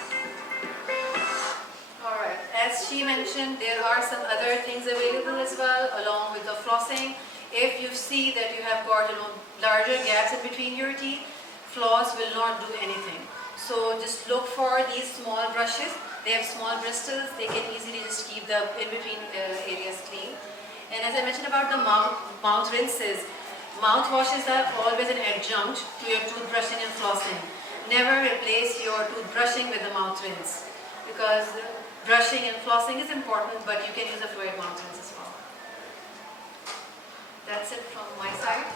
Alright, as she mentioned, there are some other things available as well, along with the flossing. If you see that you have got larger gaps in between your teeth, floss will not do anything. So just look for these small brushes. They have small bristles, they can easily just keep the in-between areas clean. And as I mentioned about the mouth rinses, mouthwashes are always an adjunct to your toothbrushing and flossing. Never replace your toothbrushing with a mouth rinse, because brushing and flossing is important, but you can use a fluid mouth rinse as well. That's it from my side.